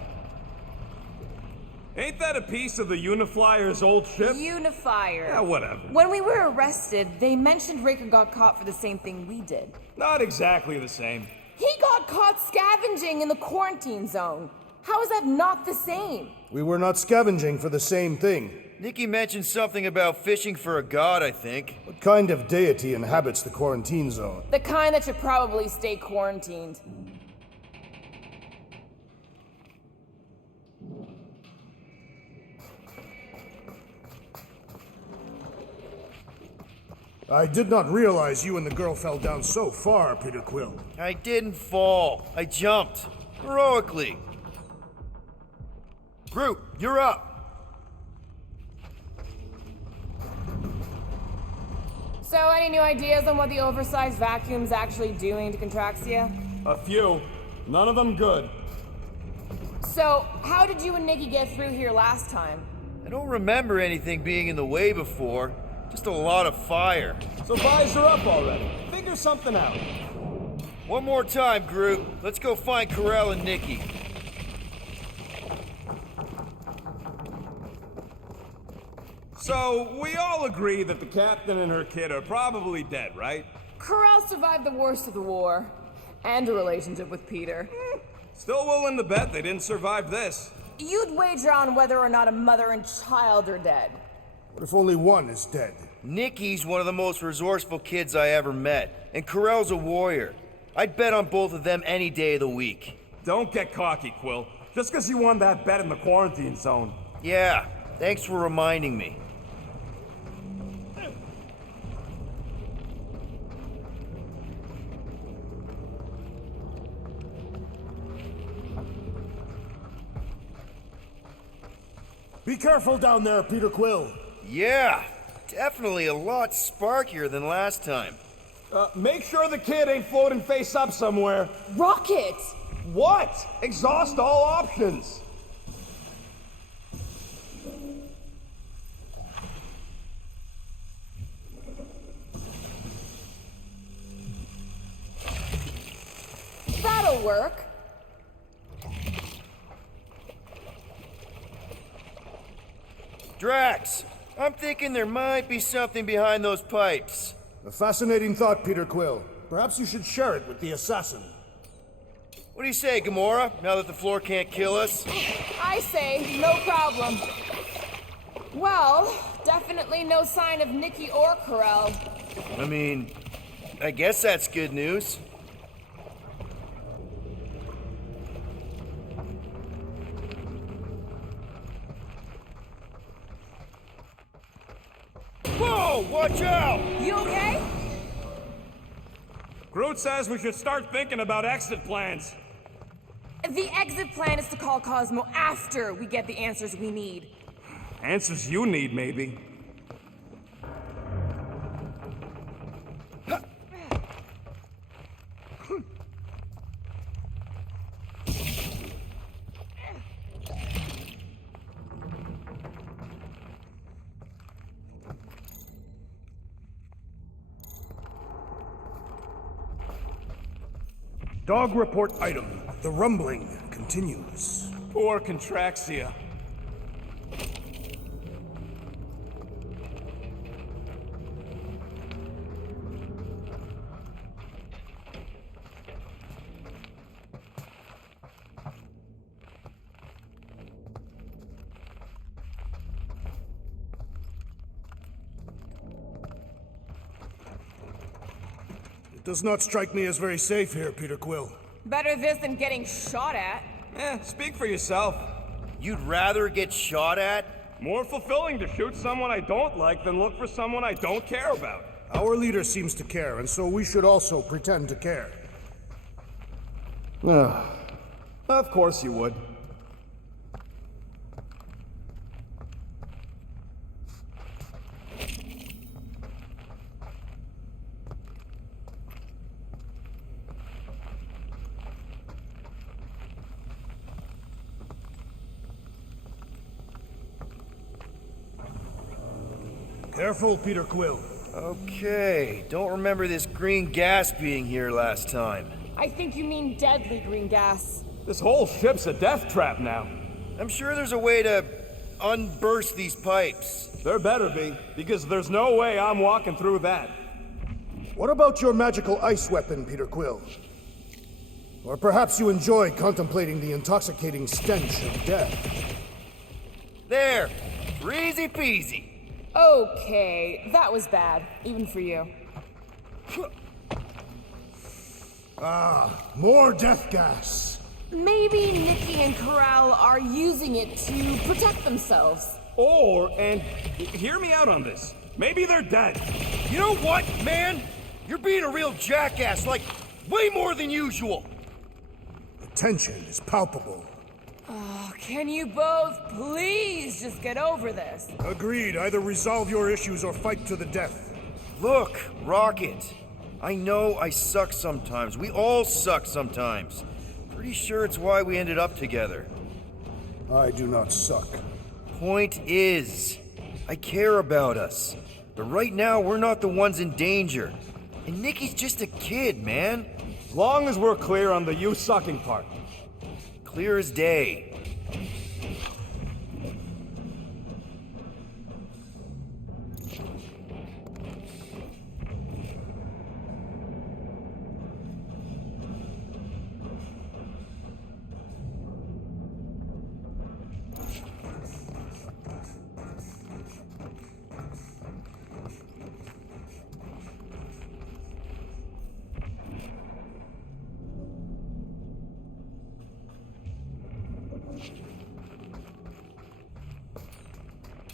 Ain't that a piece of the Uniflyer's old ship? Unifier. Yeah, whatever. When we were arrested, they mentioned Raccon got caught for the same thing we did. Not exactly the same. He got caught scavenging in the quarantine zone. How is that not the same? We were not scavenging for the same thing. Nikki mentioned something about fishing for a god, I think. What kind of deity inhabits the quarantine zone? The kind that should probably stay quarantined. I did not realize you and the girl fell down so far, Peter Quill. I didn't fall. I jumped. Heroically. Groot, you're up. So, any new ideas on what the oversized vacuum's actually doing to Contraxia? A few. None of them good. So, how did you and Nikki get through here last time? I don't remember anything being in the way before. Just a lot of fire. So visor up already. Figure something out. One more time, Groot. Let's go find Karel and Nikki. So, we all agree that the captain and her kid are probably dead, right? Karel survived the worst of the war. And a relationship with Peter. Still willing to bet they didn't survive this. You'd wager on whether or not a mother and child are dead. What if only one is dead? Nikki's one of the most resourceful kids I ever met, and Karel's a warrior. I'd bet on both of them any day of the week. Don't get cocky, Quill. Just because you won that bet in the quarantine zone. Yeah, thanks for reminding me. Be careful down there, Peter Quill. Yeah, definitely a lot sparkier than last time. Make sure the kid ain't floating face up somewhere. Rocket! What? Exhaust all options. That'll work. Drax, I'm thinking there might be something behind those pipes. A fascinating thought, Peter Quill. Perhaps you should share it with the assassin. What do you say, Gamora, now that the floor can't kill us? I say, no problem. Well, definitely no sign of Nikki or Karel. I mean, I guess that's good news. Whoa, watch out! You okay? Groot says we should start thinking about exit plans. The exit plan is to call Cosmo after we get the answers we need. Answers you need, maybe. Dog report item. The rumbling continues. Poor Contraxia. It does not strike me as very safe here, Peter Quill. Better this than getting shot at. Speak for yourself. You'd rather get shot at? More fulfilling to shoot someone I don't like than look for someone I don't care about. Our leader seems to care, and so we should also pretend to care. Of course you would. Careful, Peter Quill. Okay, don't remember this green gas being here last time. I think you mean deadly green gas. This whole ship's a death trap now. I'm sure there's a way to unburst these pipes. There better be, because there's no way I'm walking through that. What about your magical ice weapon, Peter Quill? Or perhaps you enjoy contemplating the intoxicating stench of death. There! Easy peasy! Okay, that was bad, even for you. More death gas. Maybe Nikki and Corral are using it to protect themselves. And hear me out on this. Maybe they're dead. You know what, man? You're being a real jackass, like, way more than usual. The tension is palpable. Oh, can you both please just get over this? Agreed. Either resolve your issues or fight to the death. Look, Rocket. I know I suck sometimes. We all suck sometimes. Pretty sure it's why we ended up together. I do not suck. Point is, I care about us. But right now, we're not the ones in danger. And Nikki's just a kid, man. As long as we're clear on the you sucking part. Clear as day.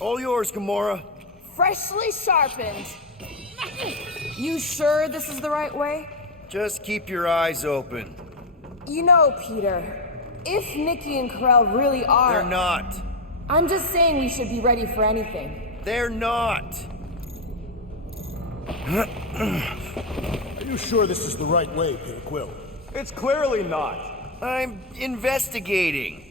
All yours, Gamora. Freshly sharpened. You sure this is the right way? Just keep your eyes open. You know, Peter, if Nikki and Corell really are... They're not. I'm just saying we should be ready for anything. They're not. Are you sure this is the right way, Peter Quill? It's clearly not. I'm investigating.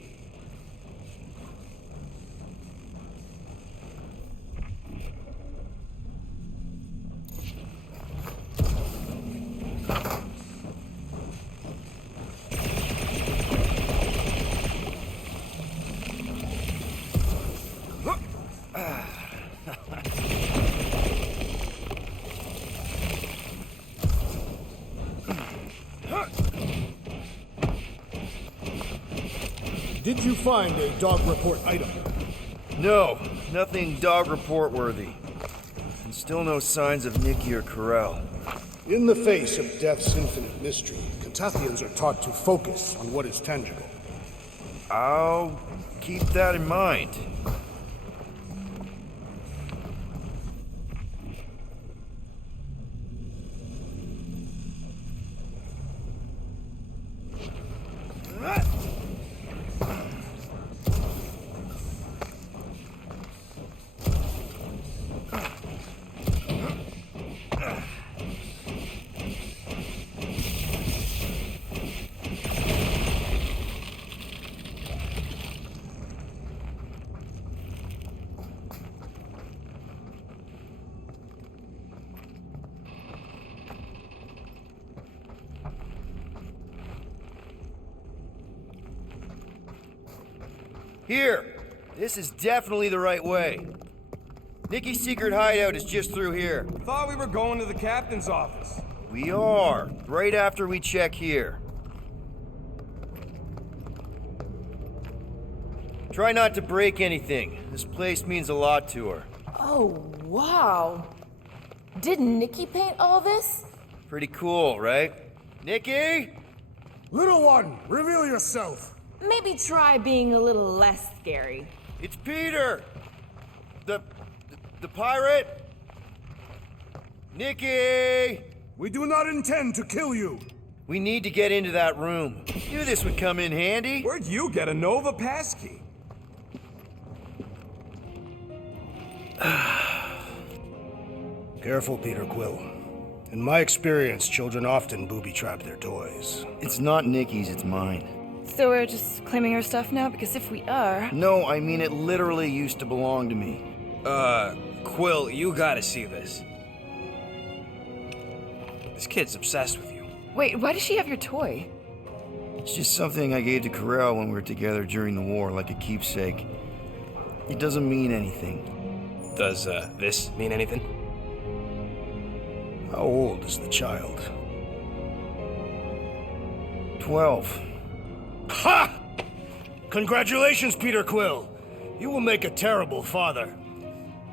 Did you find a dog report item? No, nothing dog report worthy. And still no signs of Nikki or Corell. In the face of death's infinite mystery, Catathians are taught to focus on what is tangible. I'll keep that in mind. Here! This is definitely the right way. Nikki's secret hideout is just through here. Thought we were going to the captain's office. We are, right after we check here. Try not to break anything. This place means a lot to her. Oh, wow. Did Nikki paint all this? Pretty cool, right? Nikki? Little one, reveal yourself. Maybe try being a little less scary. It's Peter! The pirate? Nikki! We do not intend to kill you. We need to get into that room. Knew this would come in handy. Where'd you get a Nova passkey? Careful, Peter Quill. In my experience, children often booby-trap their toys. It's not Nikki's, it's mine. So we're just claiming her stuff now? Because if we are... No, I mean it literally used to belong to me. Quill, you gotta see this. This kid's obsessed with you. Wait, why does she have your toy? It's just something I gave to Corel when we were together during the war, like a keepsake. It doesn't mean anything. Does, this mean anything? How old is the child? 12. Ha! Congratulations, Peter Quill. You will make a terrible father.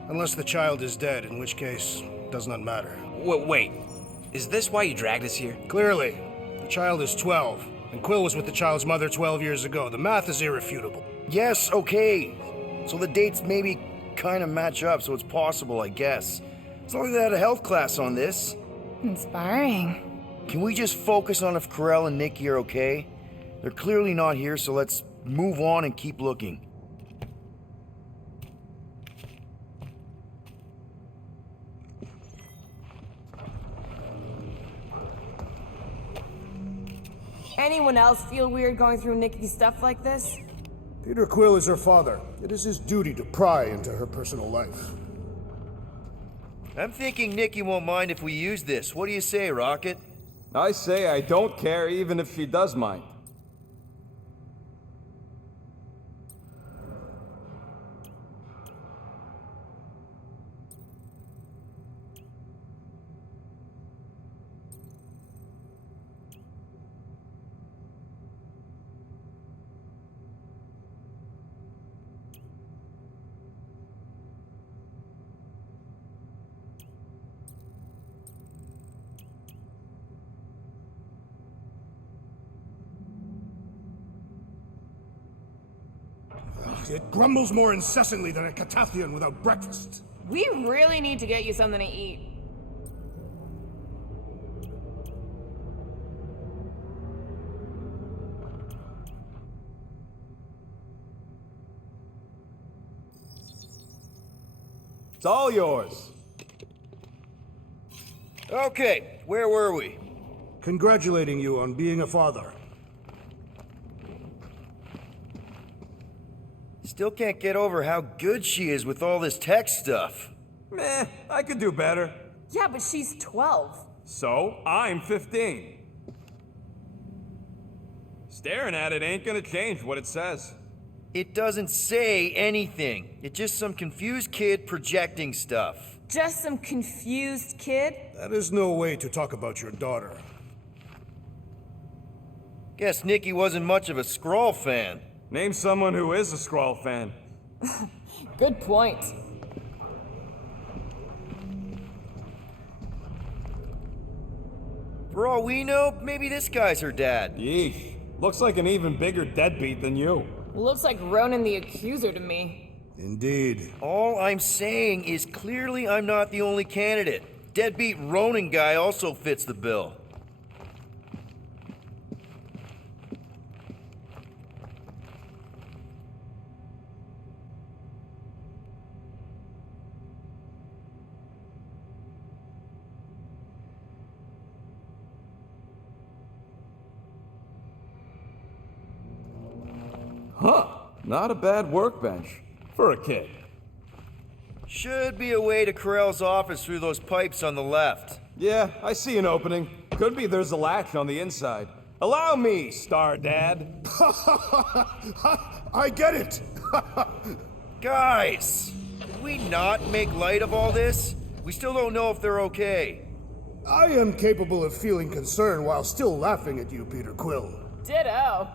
Unless the child is dead, in which case, does not matter. Wait. Is this why you dragged us here? Clearly. The child is 12, and Quill was with the child's mother 12 years ago. The math is irrefutable. Yes, okay. So the dates maybe kind of match up, so it's possible, I guess. It's not like they had a health class on this. Inspiring. Can we just focus on if Corel and Nikki are okay? They're clearly not here, so let's move on and keep looking. Anyone else feel weird going through Nikki's stuff like this? Peter Quill is her father. It is his duty to pry into her personal life. I'm thinking Nikki won't mind if we use this. What do you say, Rocket? I say I don't care even if she does mind. It grumbles more incessantly than a Catathian without breakfast. We really need to get you something to eat. It's all yours. Okay, where were we? Congratulating you on being a father. Still can't get over how good she is with all this tech stuff. Meh, I could do better. Yeah, but she's 12. So, I'm 15. Staring at it ain't gonna change what it says. It doesn't say anything. It's just some confused kid projecting stuff. Just some confused kid? That is no way to talk about your daughter. Guess Nikki wasn't much of a Skrull fan. Name someone who is a Skrull fan. Good point. For all we know, maybe this guy's her dad. Yeesh. Looks like an even bigger deadbeat than you. Looks like Ronan the Accuser to me. Indeed. All I'm saying is clearly I'm not the only candidate. Deadbeat Ronan guy also fits the bill. Huh. Not a bad workbench. For a kid. Should be a way to Corel's office through those pipes on the left. Yeah, I see an opening. Could be there's a latch on the inside. Allow me, Star Dad. I get it. Guys, can we not make light of all this? We still don't know if they're okay. I am capable of feeling concern while still laughing at you, Peter Quill. Ditto.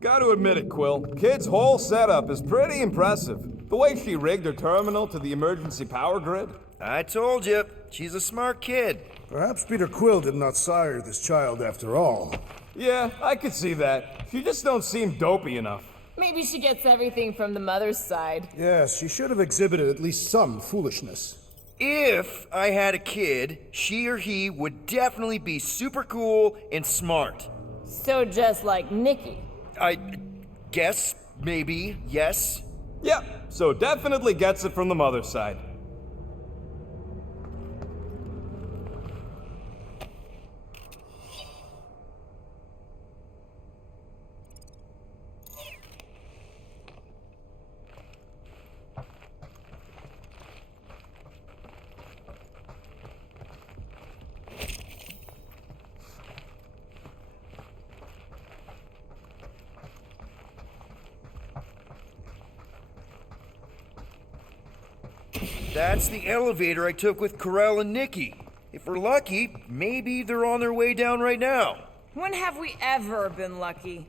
Gotta admit it, Quill. Kid's whole setup is pretty impressive. The way she rigged her terminal to the emergency power grid. I told you, she's a smart kid. Perhaps Peter Quill did not sire this child after all. Yeah, I could see that. She just don't seem dopey enough. Maybe she gets everything from the mother's side. Yes, she should have exhibited at least some foolishness. If I had a kid, she or he would definitely be super cool and smart. So just like Nikki. I guess, maybe, yes. Yep, so definitely gets it from the mother's side. That's the elevator I took with Corell and Nikki. If we're lucky, maybe they're on their way down right now. When have we ever been lucky?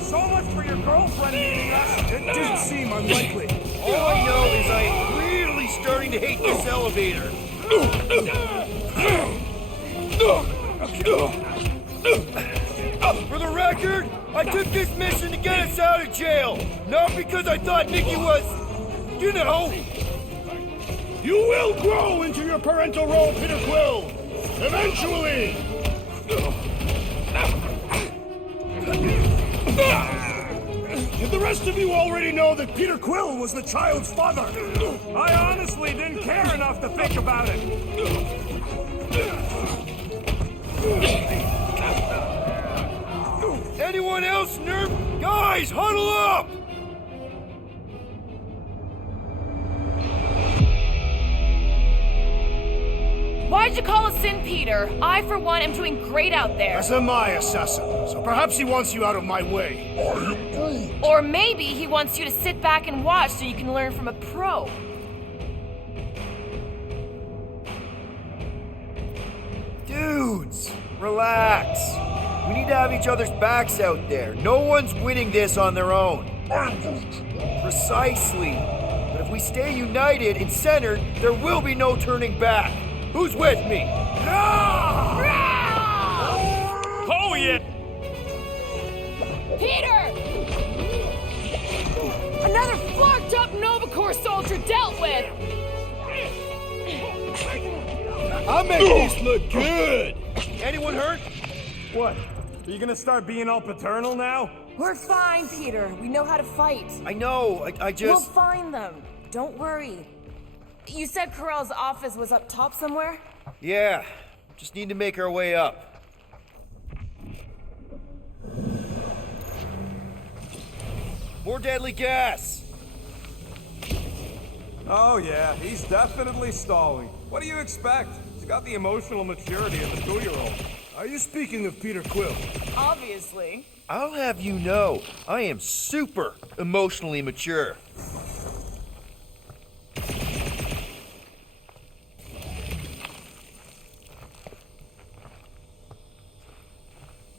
So much for your girlfriend eating us. It didn't seem unlikely. All I know is I am really starting to hate this elevator. For the record, I took this mission to get us out of jail, not because I thought Nikki was, you know. You will grow into your parental role, Peter Quill! Eventually! Did the rest of you already know that Peter Quill was the child's father? I honestly didn't care enough to think about it. Anyone else nerve? Guys, huddle up! Why'd you call us in, Peter? I, for one, am doing great out there. As am I, assassin. So perhaps he wants you out of my way. Or maybe he wants you to sit back and watch so you can learn from a pro. Dudes, relax. We need to have each other's backs out there. No one's winning this on their own. Precisely. But if we stay united and centered, there will be no turning back. Who's with me? Oh, yeah! Peter! Another flarked up Nova Corps soldier dealt with! I'll make this look good! Anyone hurt? What? Are you gonna start being all paternal now? We're fine, Peter. We know how to fight. I know, I just... We'll find them. Don't worry. You said Corell's office was up top somewhere? Yeah, just need to make our way up. More deadly gas! Oh yeah, he's definitely stalling. What do you expect? He's got the emotional maturity of a 2-year-old. Are you speaking of Peter Quill? Obviously. I'll have you know, I am super emotionally mature.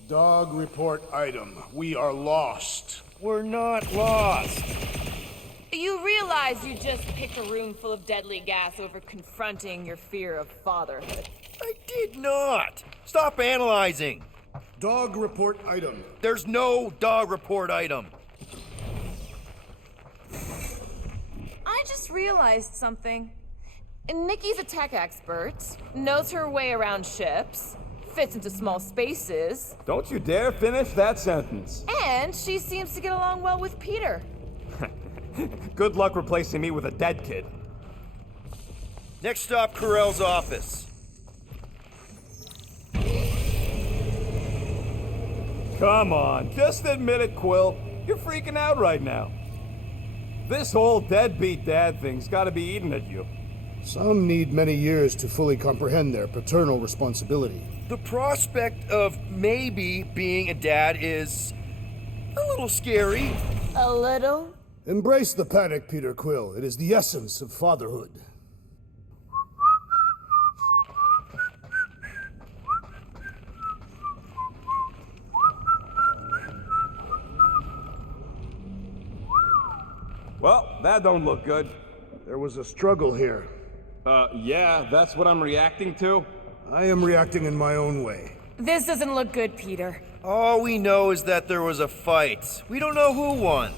Dog report item. We are lost. We're not lost. You realize you just picked a room full of deadly gas over confronting your fear of fatherhood. I did not. Stop analyzing. Dog report item. There's no dog report item. I just realized something. Nikki's a tech expert, knows her way around ships, fits into small spaces. Don't you dare finish that sentence. And she seems to get along well with Peter. Good luck replacing me with a dead kid. Next stop, Carell's office. Come on, just admit it, Quill. You're freaking out right now. This whole deadbeat dad thing's gotta be eating at you. Some need many years to fully comprehend their paternal responsibility. The prospect of maybe being a dad is a little scary. A little? Embrace the panic, Peter Quill. It is the essence of fatherhood. Well, that don't look good. There was a struggle here. Yeah, that's what I'm reacting to? I am reacting in my own way. This doesn't look good, Peter. All we know is that there was a fight. We don't know who won.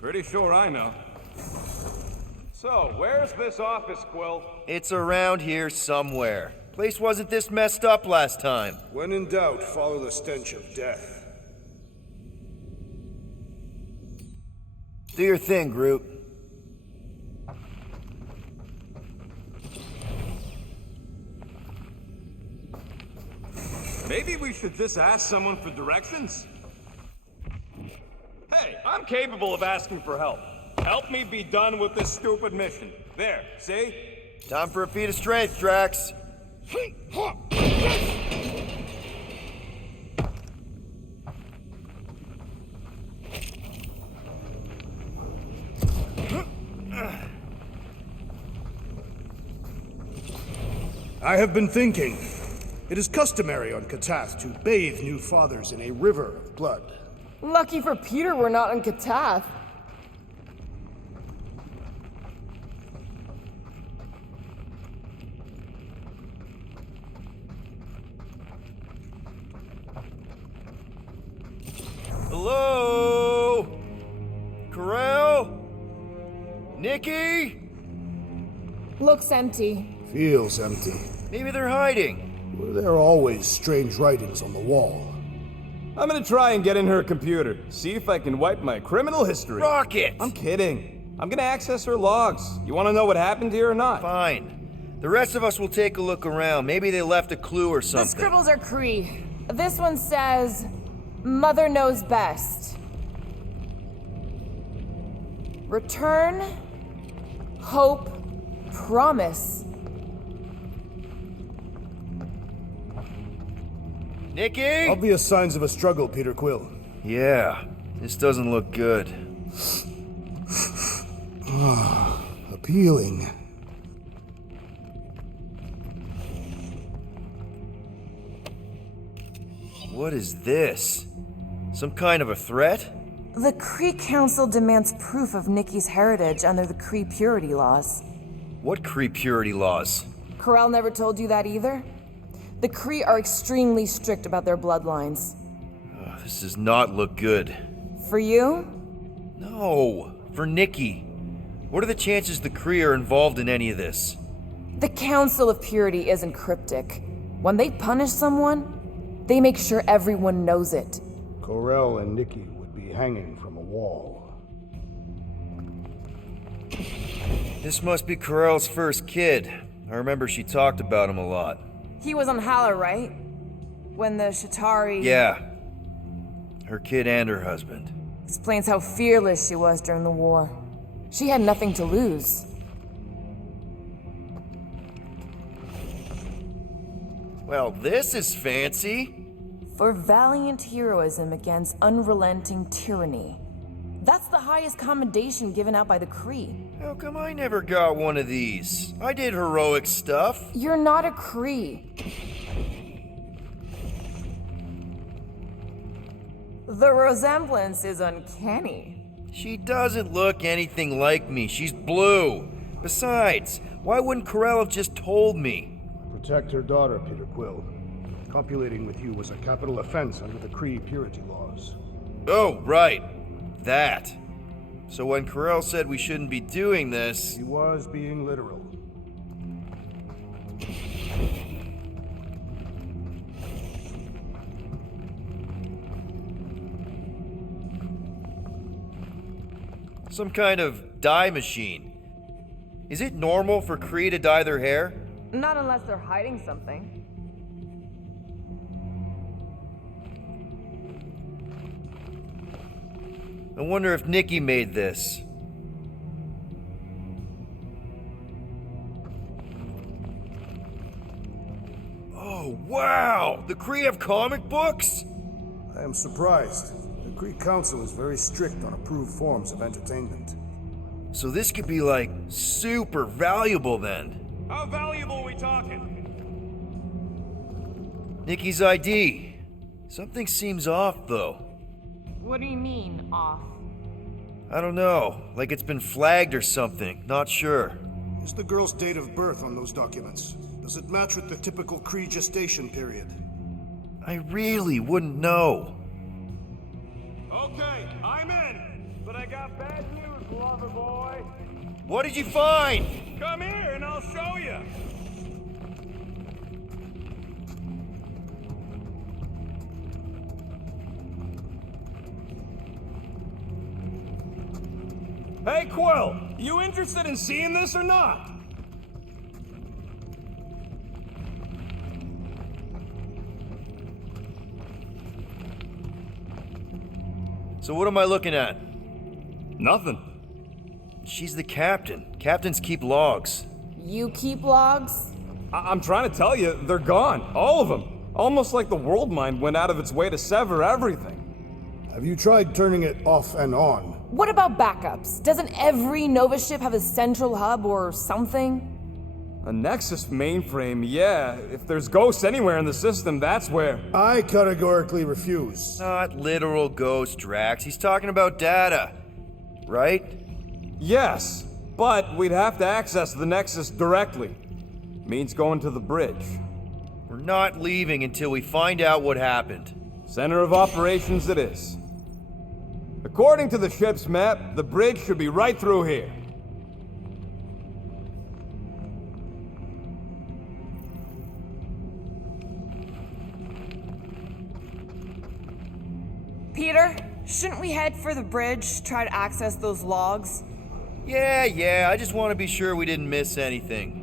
Pretty sure I know. So, where's this office, Quill? It's around here somewhere. Place wasn't this messed up last time. When in doubt, follow the stench of death. Do your thing, Groot. Maybe we should just ask someone for directions? Hey, I'm capable of asking for help. Help me be done with this stupid mission. There, see? Time for a feat of strength, Drax. I have been thinking. It is customary on Katath to bathe new fathers in a river of blood. Lucky for Peter we're not on Katath. Hello? Carell? Nikki? Looks empty. Feels empty. Maybe they're hiding. Were there always strange writings on the wall? I'm gonna try and get in her computer, see if I can wipe my criminal history. Rocket! I'm kidding. I'm gonna access her logs. You wanna know what happened here or not? Fine. The rest of us will take a look around. Maybe they left a clue or something. The scribbles are Cree. This one says, Mother knows best. Return, hope, promise. Nikki? Obvious signs of a struggle, Peter Quill. Yeah, this doesn't look good. Appealing. What is this? Some kind of a threat? The Cree Council demands proof of Nikki's heritage under the Cree purity laws. What Cree purity laws? Carell never told you that either? The Cree are extremely strict about their bloodlines. This does not look good. For you? No, for Nikki. What are the chances the Cree are involved in any of this? The Council of Purity isn't cryptic. When they punish someone, they make sure everyone knows it. Carell and Nikki would be hanging from a wall. This must be Carell's first kid. I remember she talked about him a lot. He was on Hala, right? When the Shatari... Yeah. Her kid and her husband. Explains how fearless she was during the war. She had nothing to lose. Well, this is fancy. For valiant heroism against unrelenting tyranny. That's the highest commendation given out by the Cree. How come I never got one of these? I did heroic stuff. You're not a Cree. The resemblance is uncanny. She doesn't look anything like me. She's blue. Besides, why wouldn't Carell have just told me? Protect her daughter, Peter Quill. Copulating with you was a capital offense under the Cree purity laws. Oh, right. That. So when Carell said we shouldn't be doing this... He was being literal. Some kind of dye machine. Is it normal for Kree to dye their hair? Not unless they're hiding something. I wonder if Nikki made this. Oh, wow! The Kree have comic books? I am surprised. The Kree Council is very strict on approved forms of entertainment. So this could be like super valuable then. How valuable are we talking? Nikki's ID. Something seems off though. What do you mean, off? I don't know, like it's been flagged or something, not sure. Is the girl's date of birth on those documents? Does it match with the typical Kree gestation period? I really wouldn't know. Okay, I'm in. But I got bad news, lover boy. What did you find? Come here and I'll show you. Hey, Quill, you interested in seeing this or not? So what am I looking at? Nothing. She's the captain. Captains keep logs. You keep logs? I'm trying to tell you, they're gone. All of them. Almost like the world mind went out of its way to sever everything. Have you tried turning it off and on? What about backups? Doesn't every Nova ship have a central hub or something? A Nexus mainframe, yeah. If there's ghosts anywhere in the system, that's where. I categorically refuse. Not literal ghost, Drax. He's talking about data. Right? Yes, but we'd have to access the Nexus directly. Means going to the bridge. We're not leaving until we find out what happened. Center of operations it is. According to the ship's map, the bridge should be right through here. Peter, shouldn't we head for the bridge, try to access those logs? Yeah, I just want to be sure we didn't miss anything.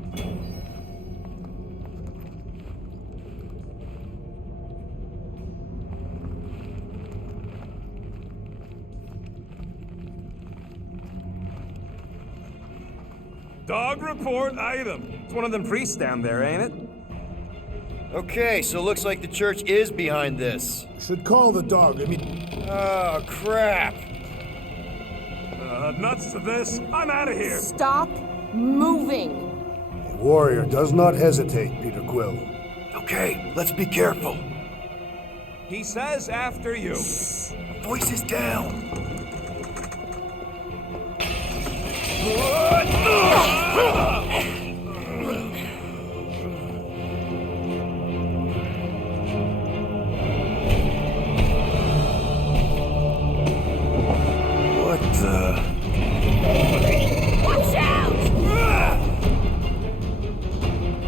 Dog report item. It's one of them priests down there, ain't it? Okay, so looks like the church is behind this. Should call the dog. Oh, crap. Nuts to this. I'm out of here. Stop moving. A warrior does not hesitate, Peter Quill. Okay, let's be careful. He says after you. Voice is down. What the? Watch out!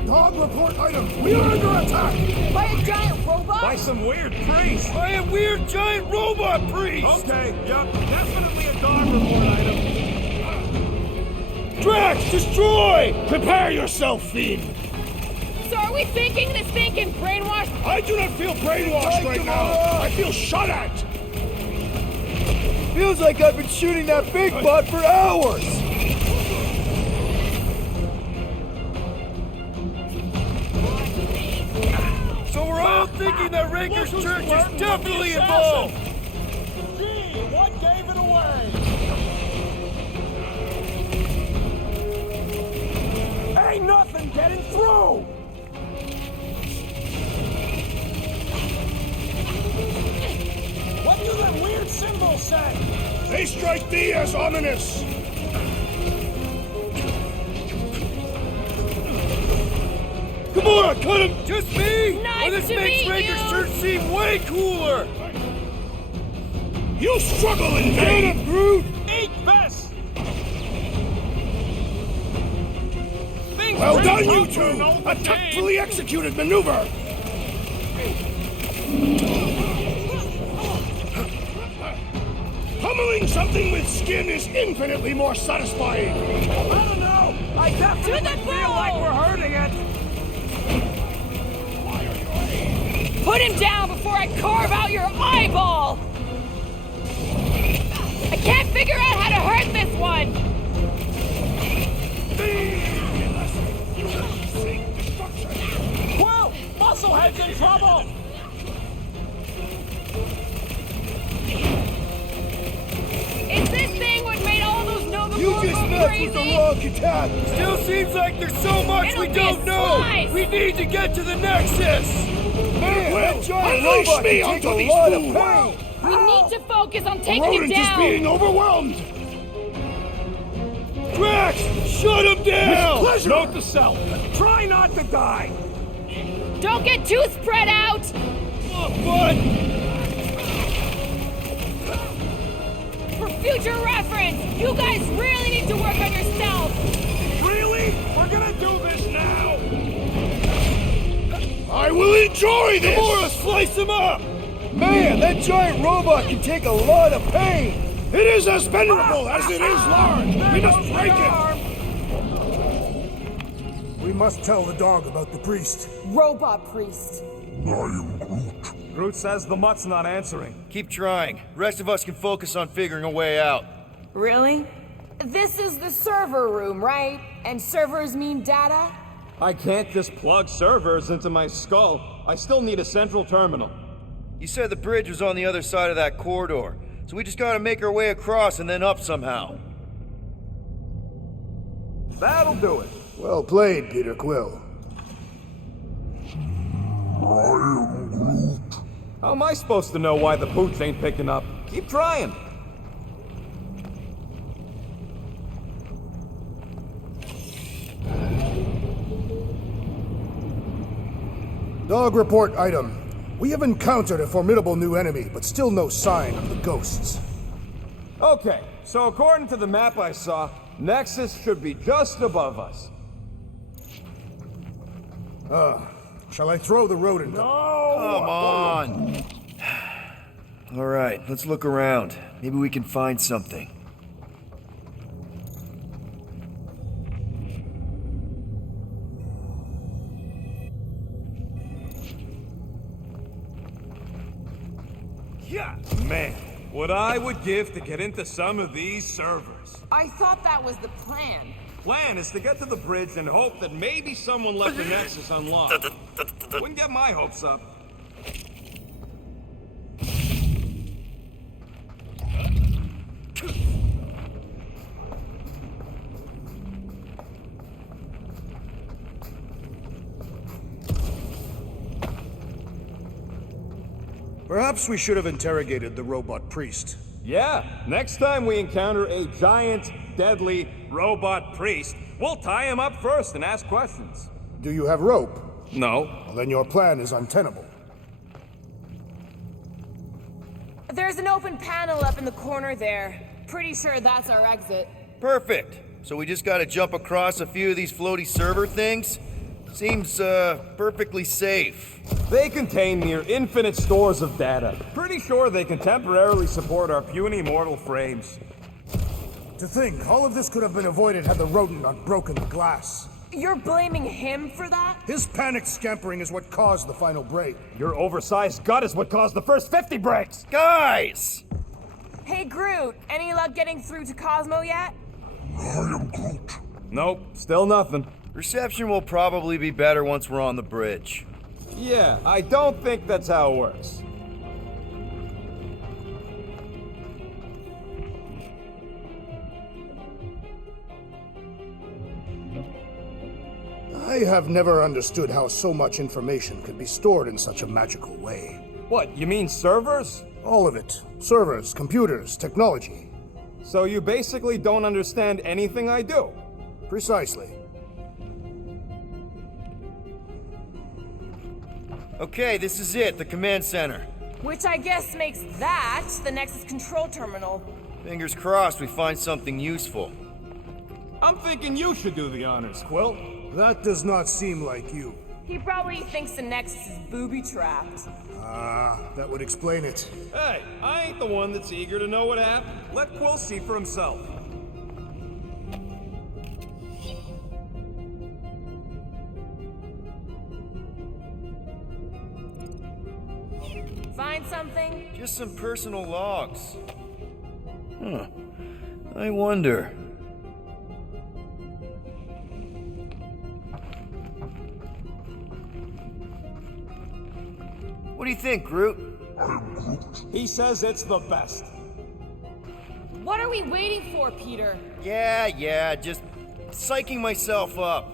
Dog report item. We are under attack. By a giant robot? By some weird priest. By a weird giant robot priest! Okay, yep, definitely a dog report item. Drax, destroy! Prepare yourself, Fiend! So are we thinking this thing can brainwash? I do not feel brainwashed right now! I feel shot at! Feels like I've been shooting that big butt for hours! So we're all thinking that Raker's church is definitely involved! Gee, what gave it away? Ain't nothing getting through! What do them weird symbols say? They strike me as ominous! Gamora, cut him! Just me? Nice this to makes meet Raker's you. church seem way cooler! You struggle in vain! Groot! Eat best! Well done, you two! A tactfully executed maneuver! Pummeling something with skin is infinitely more satisfying. I don't know. I definitely feel like we're hurting it. Put him down before I carve out your eyeball! I can't figure out how to hurt this one! Quill! Musclehead's in trouble! Is this thing what made all those Nova You Corps just go met crazy? with the wrong attack. Still seems like there's so much It'll we be don't a know. slice. We need to get to the Nexus. Man, that giant unleash robot me can take onto a these lot of fools. pain. We need to focus on taking Rodent it is down! being overwhelmed. Drax, shut him down. Pleasure. Note to self. Try not to die. Don't get too spread out! What? For future reference, you guys really need to work on yourself! Really? We're gonna do this now? I will enjoy this. Gamora, slice him up. Man, that giant robot can take a lot of pain. It is as venerable as it is large. We must break it. We must tell the dog about the priest. Robot priest. I am Groot. Groot says the mutt's not answering. Keep trying. Rest of us can focus on figuring a way out. Really? This is the server room, right? And servers mean data? I can't just plug servers into my skull. I still need a central terminal. You said the bridge was on the other side of that corridor, so we just gotta make our way across and then up somehow. That'll do it. Well played, Peter Quill. I am Groot. How am I supposed to know why the pooch ain't picking up? Keep trying. Dog report item. We have encountered a formidable new enemy, but still no sign of the ghosts. Okay, so according to the map I saw, Nexus should be just above us. Shall I throw the rodent? Come on. All right, let's look around. Maybe we can find something. Yeah, man, what I would give to get into some of these servers. I thought that was the plan. Plan is to get to the bridge and hope that maybe someone left the Nexus unlocked. Wouldn't get my hopes up. Perhaps we should have interrogated the robot priest. Yeah, next time we encounter a giant, deadly robot priest, we'll tie him up first and ask questions. Do you have rope? No. Well, then your plan is untenable. There's an open panel up in the corner there. Pretty sure that's our exit. Perfect. So we just gotta jump across a few of these floaty server things? Seems, perfectly safe. They contain near infinite stores of data. Pretty sure they can temporarily support our puny mortal frames. To think, all of this could have been avoided had the rodent not broken the glass. You're blaming him for that? His panicked scampering is what caused the final break. Your oversized gut is what caused the first 50 breaks! Guys! Hey, Groot, any luck getting through to Cosmo yet? I am Groot. Nope, still nothing. Reception will probably be better once we're on the bridge. Yeah, I don't think that's how it works. I have never understood how so much information could be stored in such a magical way. What, you mean servers? All of it. Servers, computers, technology. So you basically don't understand anything I do? Precisely. Okay, this is it, the command center. Which I guess makes that the Nexus control terminal. Fingers crossed we find something useful. I'm thinking you should do the honors, Quill. That does not seem like you. He probably thinks the Nexus is booby-trapped. Ah, that would explain it. Hey, I ain't the one that's eager to know what happened. Let Quill see for himself. Find something? Just some personal logs. Huh. I wonder. What do you think, Groot? He says it's the best. What are we waiting for, Peter? Yeah, just psyching myself up.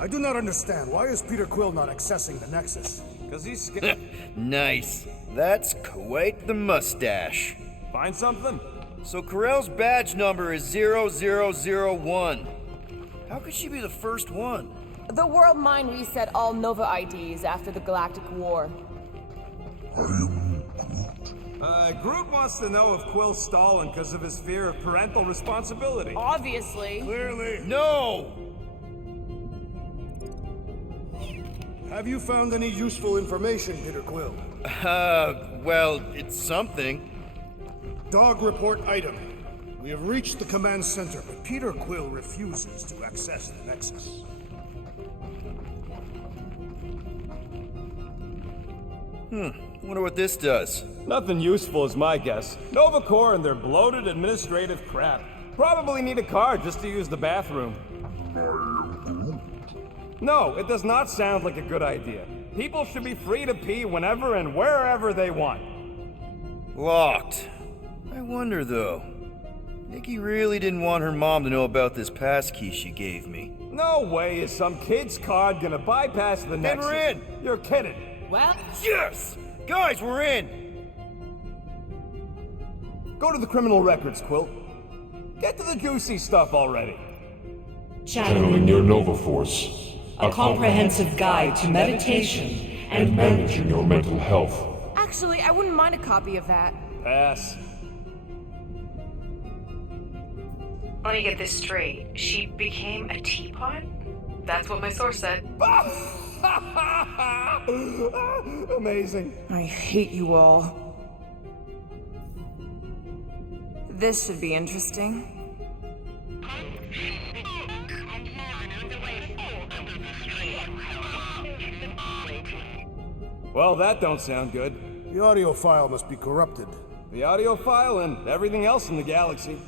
I do not understand. Why is Peter Quill not accessing the Nexus? Because he's scared. Nice. That's quite the mustache. Find something? So Carell's badge number is 0001. How could she be the first one? The world mind reset all Nova IDs after the Galactic War. Groot wants to know if Quill's stalling because of his fear of parental responsibility. Obviously. Clearly. No! Have you found any useful information, Peter Quill? Well, it's something. Dog report item. We have reached the command center, but Peter Quill refuses to access the Nexus. Wonder what this does. Nothing useful is my guess. Nova Corps and their bloated administrative crap. Probably need a card just to use the bathroom. No, it does not sound like a good idea. People should be free to pee whenever and wherever they want. Locked. I wonder, though. Nikki really didn't want her mom to know about this passkey she gave me. No way is some kid's card gonna bypass the Nexus. Then we're in! You're kidding. Well, Yes! Guys, we're in! Go to the criminal records, Quill. Get to the juicy stuff already. Channeling your Nova Force. A comprehensive guide to meditation And managing your mental health. actually, I wouldn't mind a copy of that. Pass. Let me get this straight. She became a teapot? That's what my source said. Amazing. I hate you all. This should be interesting. Well, that don't sound good. The audio file must be corrupted. The audio file and everything else in the galaxy.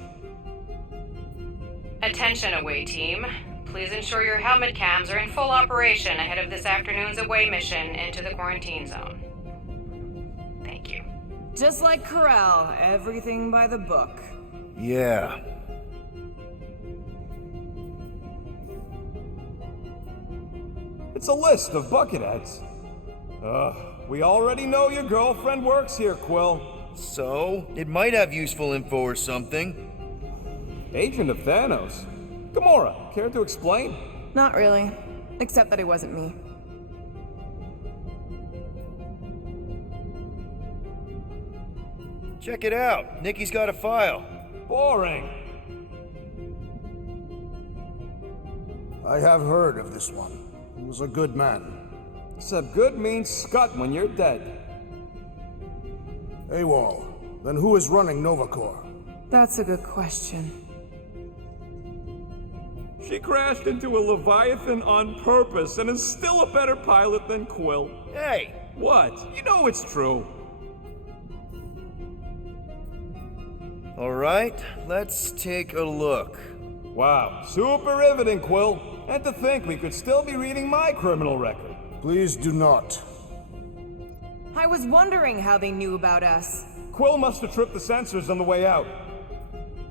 Attention, away team. Please ensure your helmet cams are in full operation ahead of this afternoon's away mission into the quarantine zone. Thank you. Just like Carell, everything by the book. Yeah. It's a list of bucketheads. We already know your girlfriend works here, Quill. So, it might have useful info or something. Agent of Thanos. Gamora, care to explain? Not really. Except that it wasn't me. Check it out. Nikki's got a file. Boring. I have heard of this one. He was a good man. Except good means scut when you're dead. AWOL. Then who is running Nova Corps? That's a good question. She crashed into a Leviathan on purpose and is still a better pilot than Quill. Hey! What? You know it's true. Alright, let's take a look. Wow, super riveting, Quill. And to think we could still be reading my criminal record. Please do not. I was wondering how they knew about us. Quill must have tripped the sensors on the way out.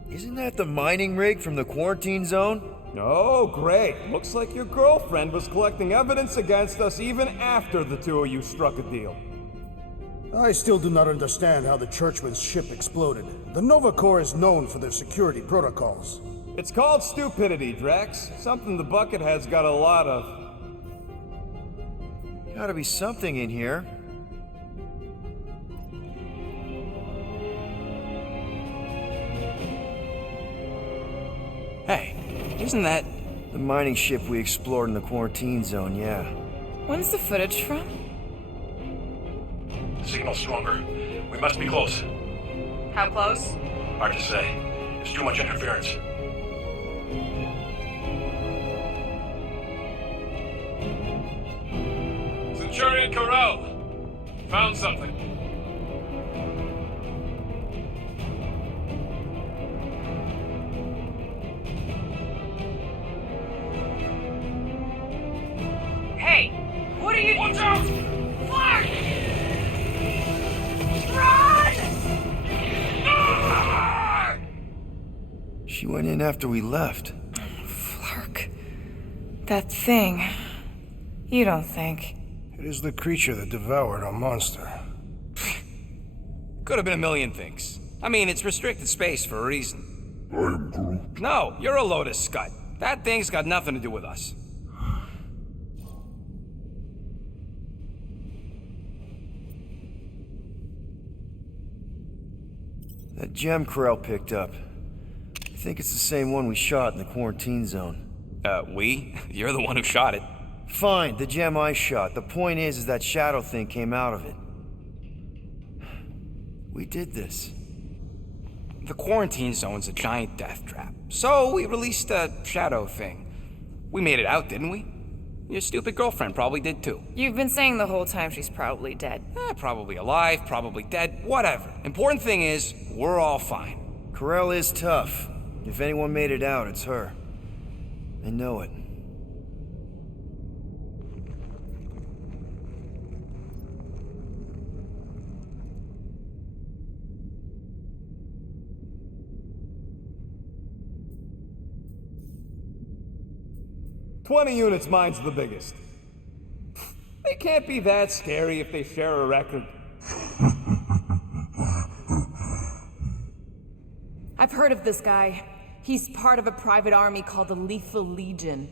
Isn't that the mining rig from the quarantine zone? Oh, great. Looks like your girlfriend was collecting evidence against us even after the two of you struck a deal. I still do not understand how the Churchman's ship exploded. The Nova Corps is known for their security protocols. It's called stupidity, Drax. Something the Buckethead's got a lot of. Gotta be something in here. Isn't that... The mining ship we explored in the quarantine zone, yeah. When's the footage from? Signal stronger. We must be close. How close? Hard to say. There's too much interference. Centurion Corral! Found something. Hey! What are you... Watch out! Fuck! Run! Ah! She went in after we left. Flark. That thing. You don't think... It is the creature that devoured our monster. Could have been a million things. I mean, it's restricted space for a reason. I'm Groot. No, you're a load of scud. That thing's got nothing to do with us. That gem Corell picked up. I think it's the same one we shot in the quarantine zone. We? You're the one who shot it. Fine, the gem I shot. The point is that shadow thing came out of it. We did this. The quarantine zone's a giant death trap. So we released a shadow thing. We made it out, didn't we? Your stupid girlfriend probably did too. You've been saying the whole time she's probably dead. Probably alive, probably dead, whatever. Important thing is, we're all fine. Corell is tough. If anyone made it out, it's her. I know it. "20 units, mine's the biggest. They can't be that scary if they share a record." I've heard of this guy. He's part of a private army called the Lethal Legion.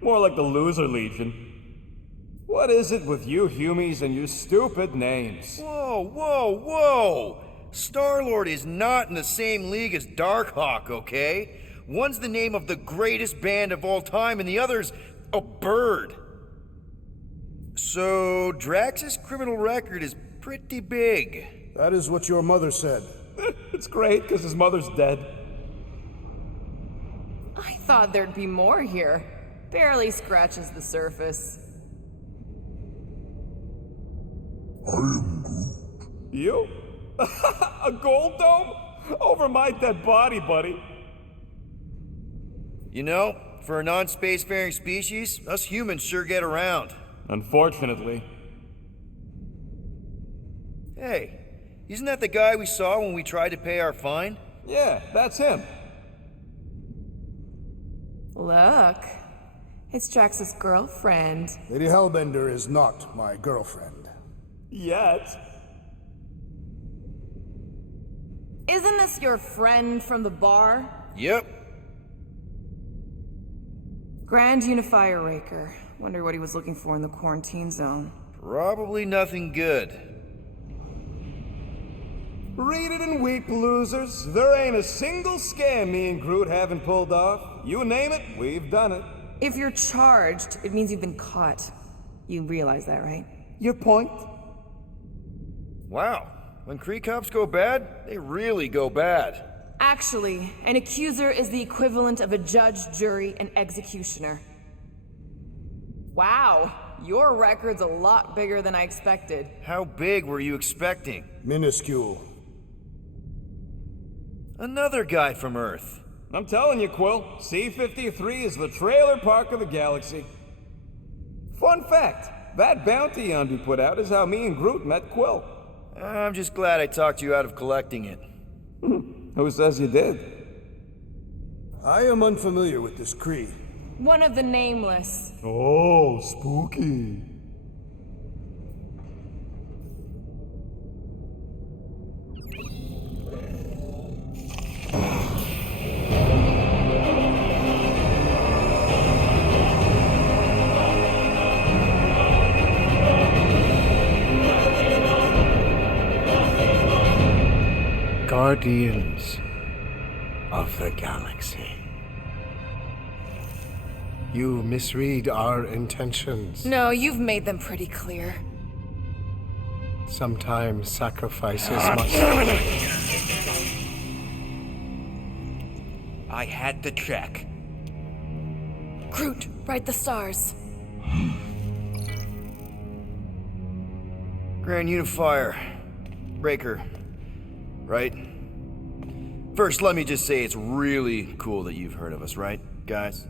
More like the Loser Legion. What is it with you Humies and your stupid names? Whoa, whoa, whoa! Star-Lord is not in the same league as Darkhawk, okay? One's the name of the greatest band of all time, and the other's a bird. So, Drax's criminal record is pretty big. That is what your mother said. It's great, because his mother's dead. I thought there'd be more here. Barely scratches the surface. I am Groot. You? A gold dome? Over my dead body, buddy. You know, for a non-spacefaring species, us humans sure get around. Unfortunately. Hey, isn't that the guy we saw when we tried to pay our fine? Yeah, that's him. Look, it's Drax's girlfriend. Lady Hellbender is not my girlfriend. Yet. Isn't this your friend from the bar? Yep. Grand Unifier Raker. Wonder what he was looking for in the quarantine zone. Probably nothing good. Read it and weep, losers. There ain't a single scam me and Groot haven't pulled off. You name it, we've done it. If you're charged, it means you've been caught. You realize that, right? Your point? Wow. When Kree cops go bad, they really go bad. Actually, an accuser is the equivalent of a judge, jury, and executioner. Wow, your record's a lot bigger than I expected. How big were you expecting? Minuscule. Another guy from Earth. I'm telling you, Quill, C-53 is the trailer park of the galaxy. Fun fact, that bounty Yondu put out is how me and Groot met Quill. I'm just glad I talked you out of collecting it. Who says you did? I am unfamiliar with this Kree. One of the Nameless. Oh, spooky. Guardians of the Galaxy. You misread our intentions. No, you've made them pretty clear. Sometimes sacrifices must... I had to check. Groot, write the stars. Grand Unifier. Breaker. Right? First, let me just say it's really cool that you've heard of us, right, guys?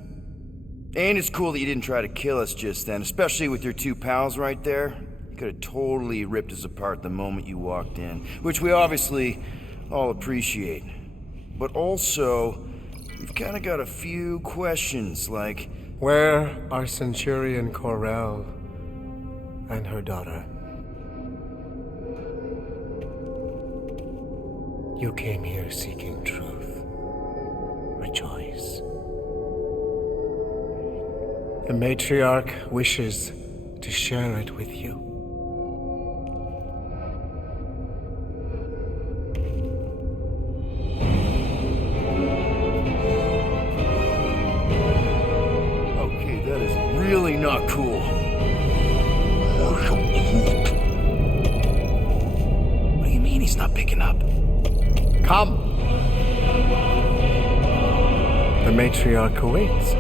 And it's cool that you didn't try to kill us just then, especially with your two pals right there. You could have totally ripped us apart the moment you walked in, which we obviously all appreciate. But also, we've kind of got a few questions, like... Where are Centurion Corell and her daughter? You came here seeking truth. Rejoice. The matriarch wishes to share it with you. Okay, that is really not cool. What do you mean he's not picking up? Come! The matriarch awaits.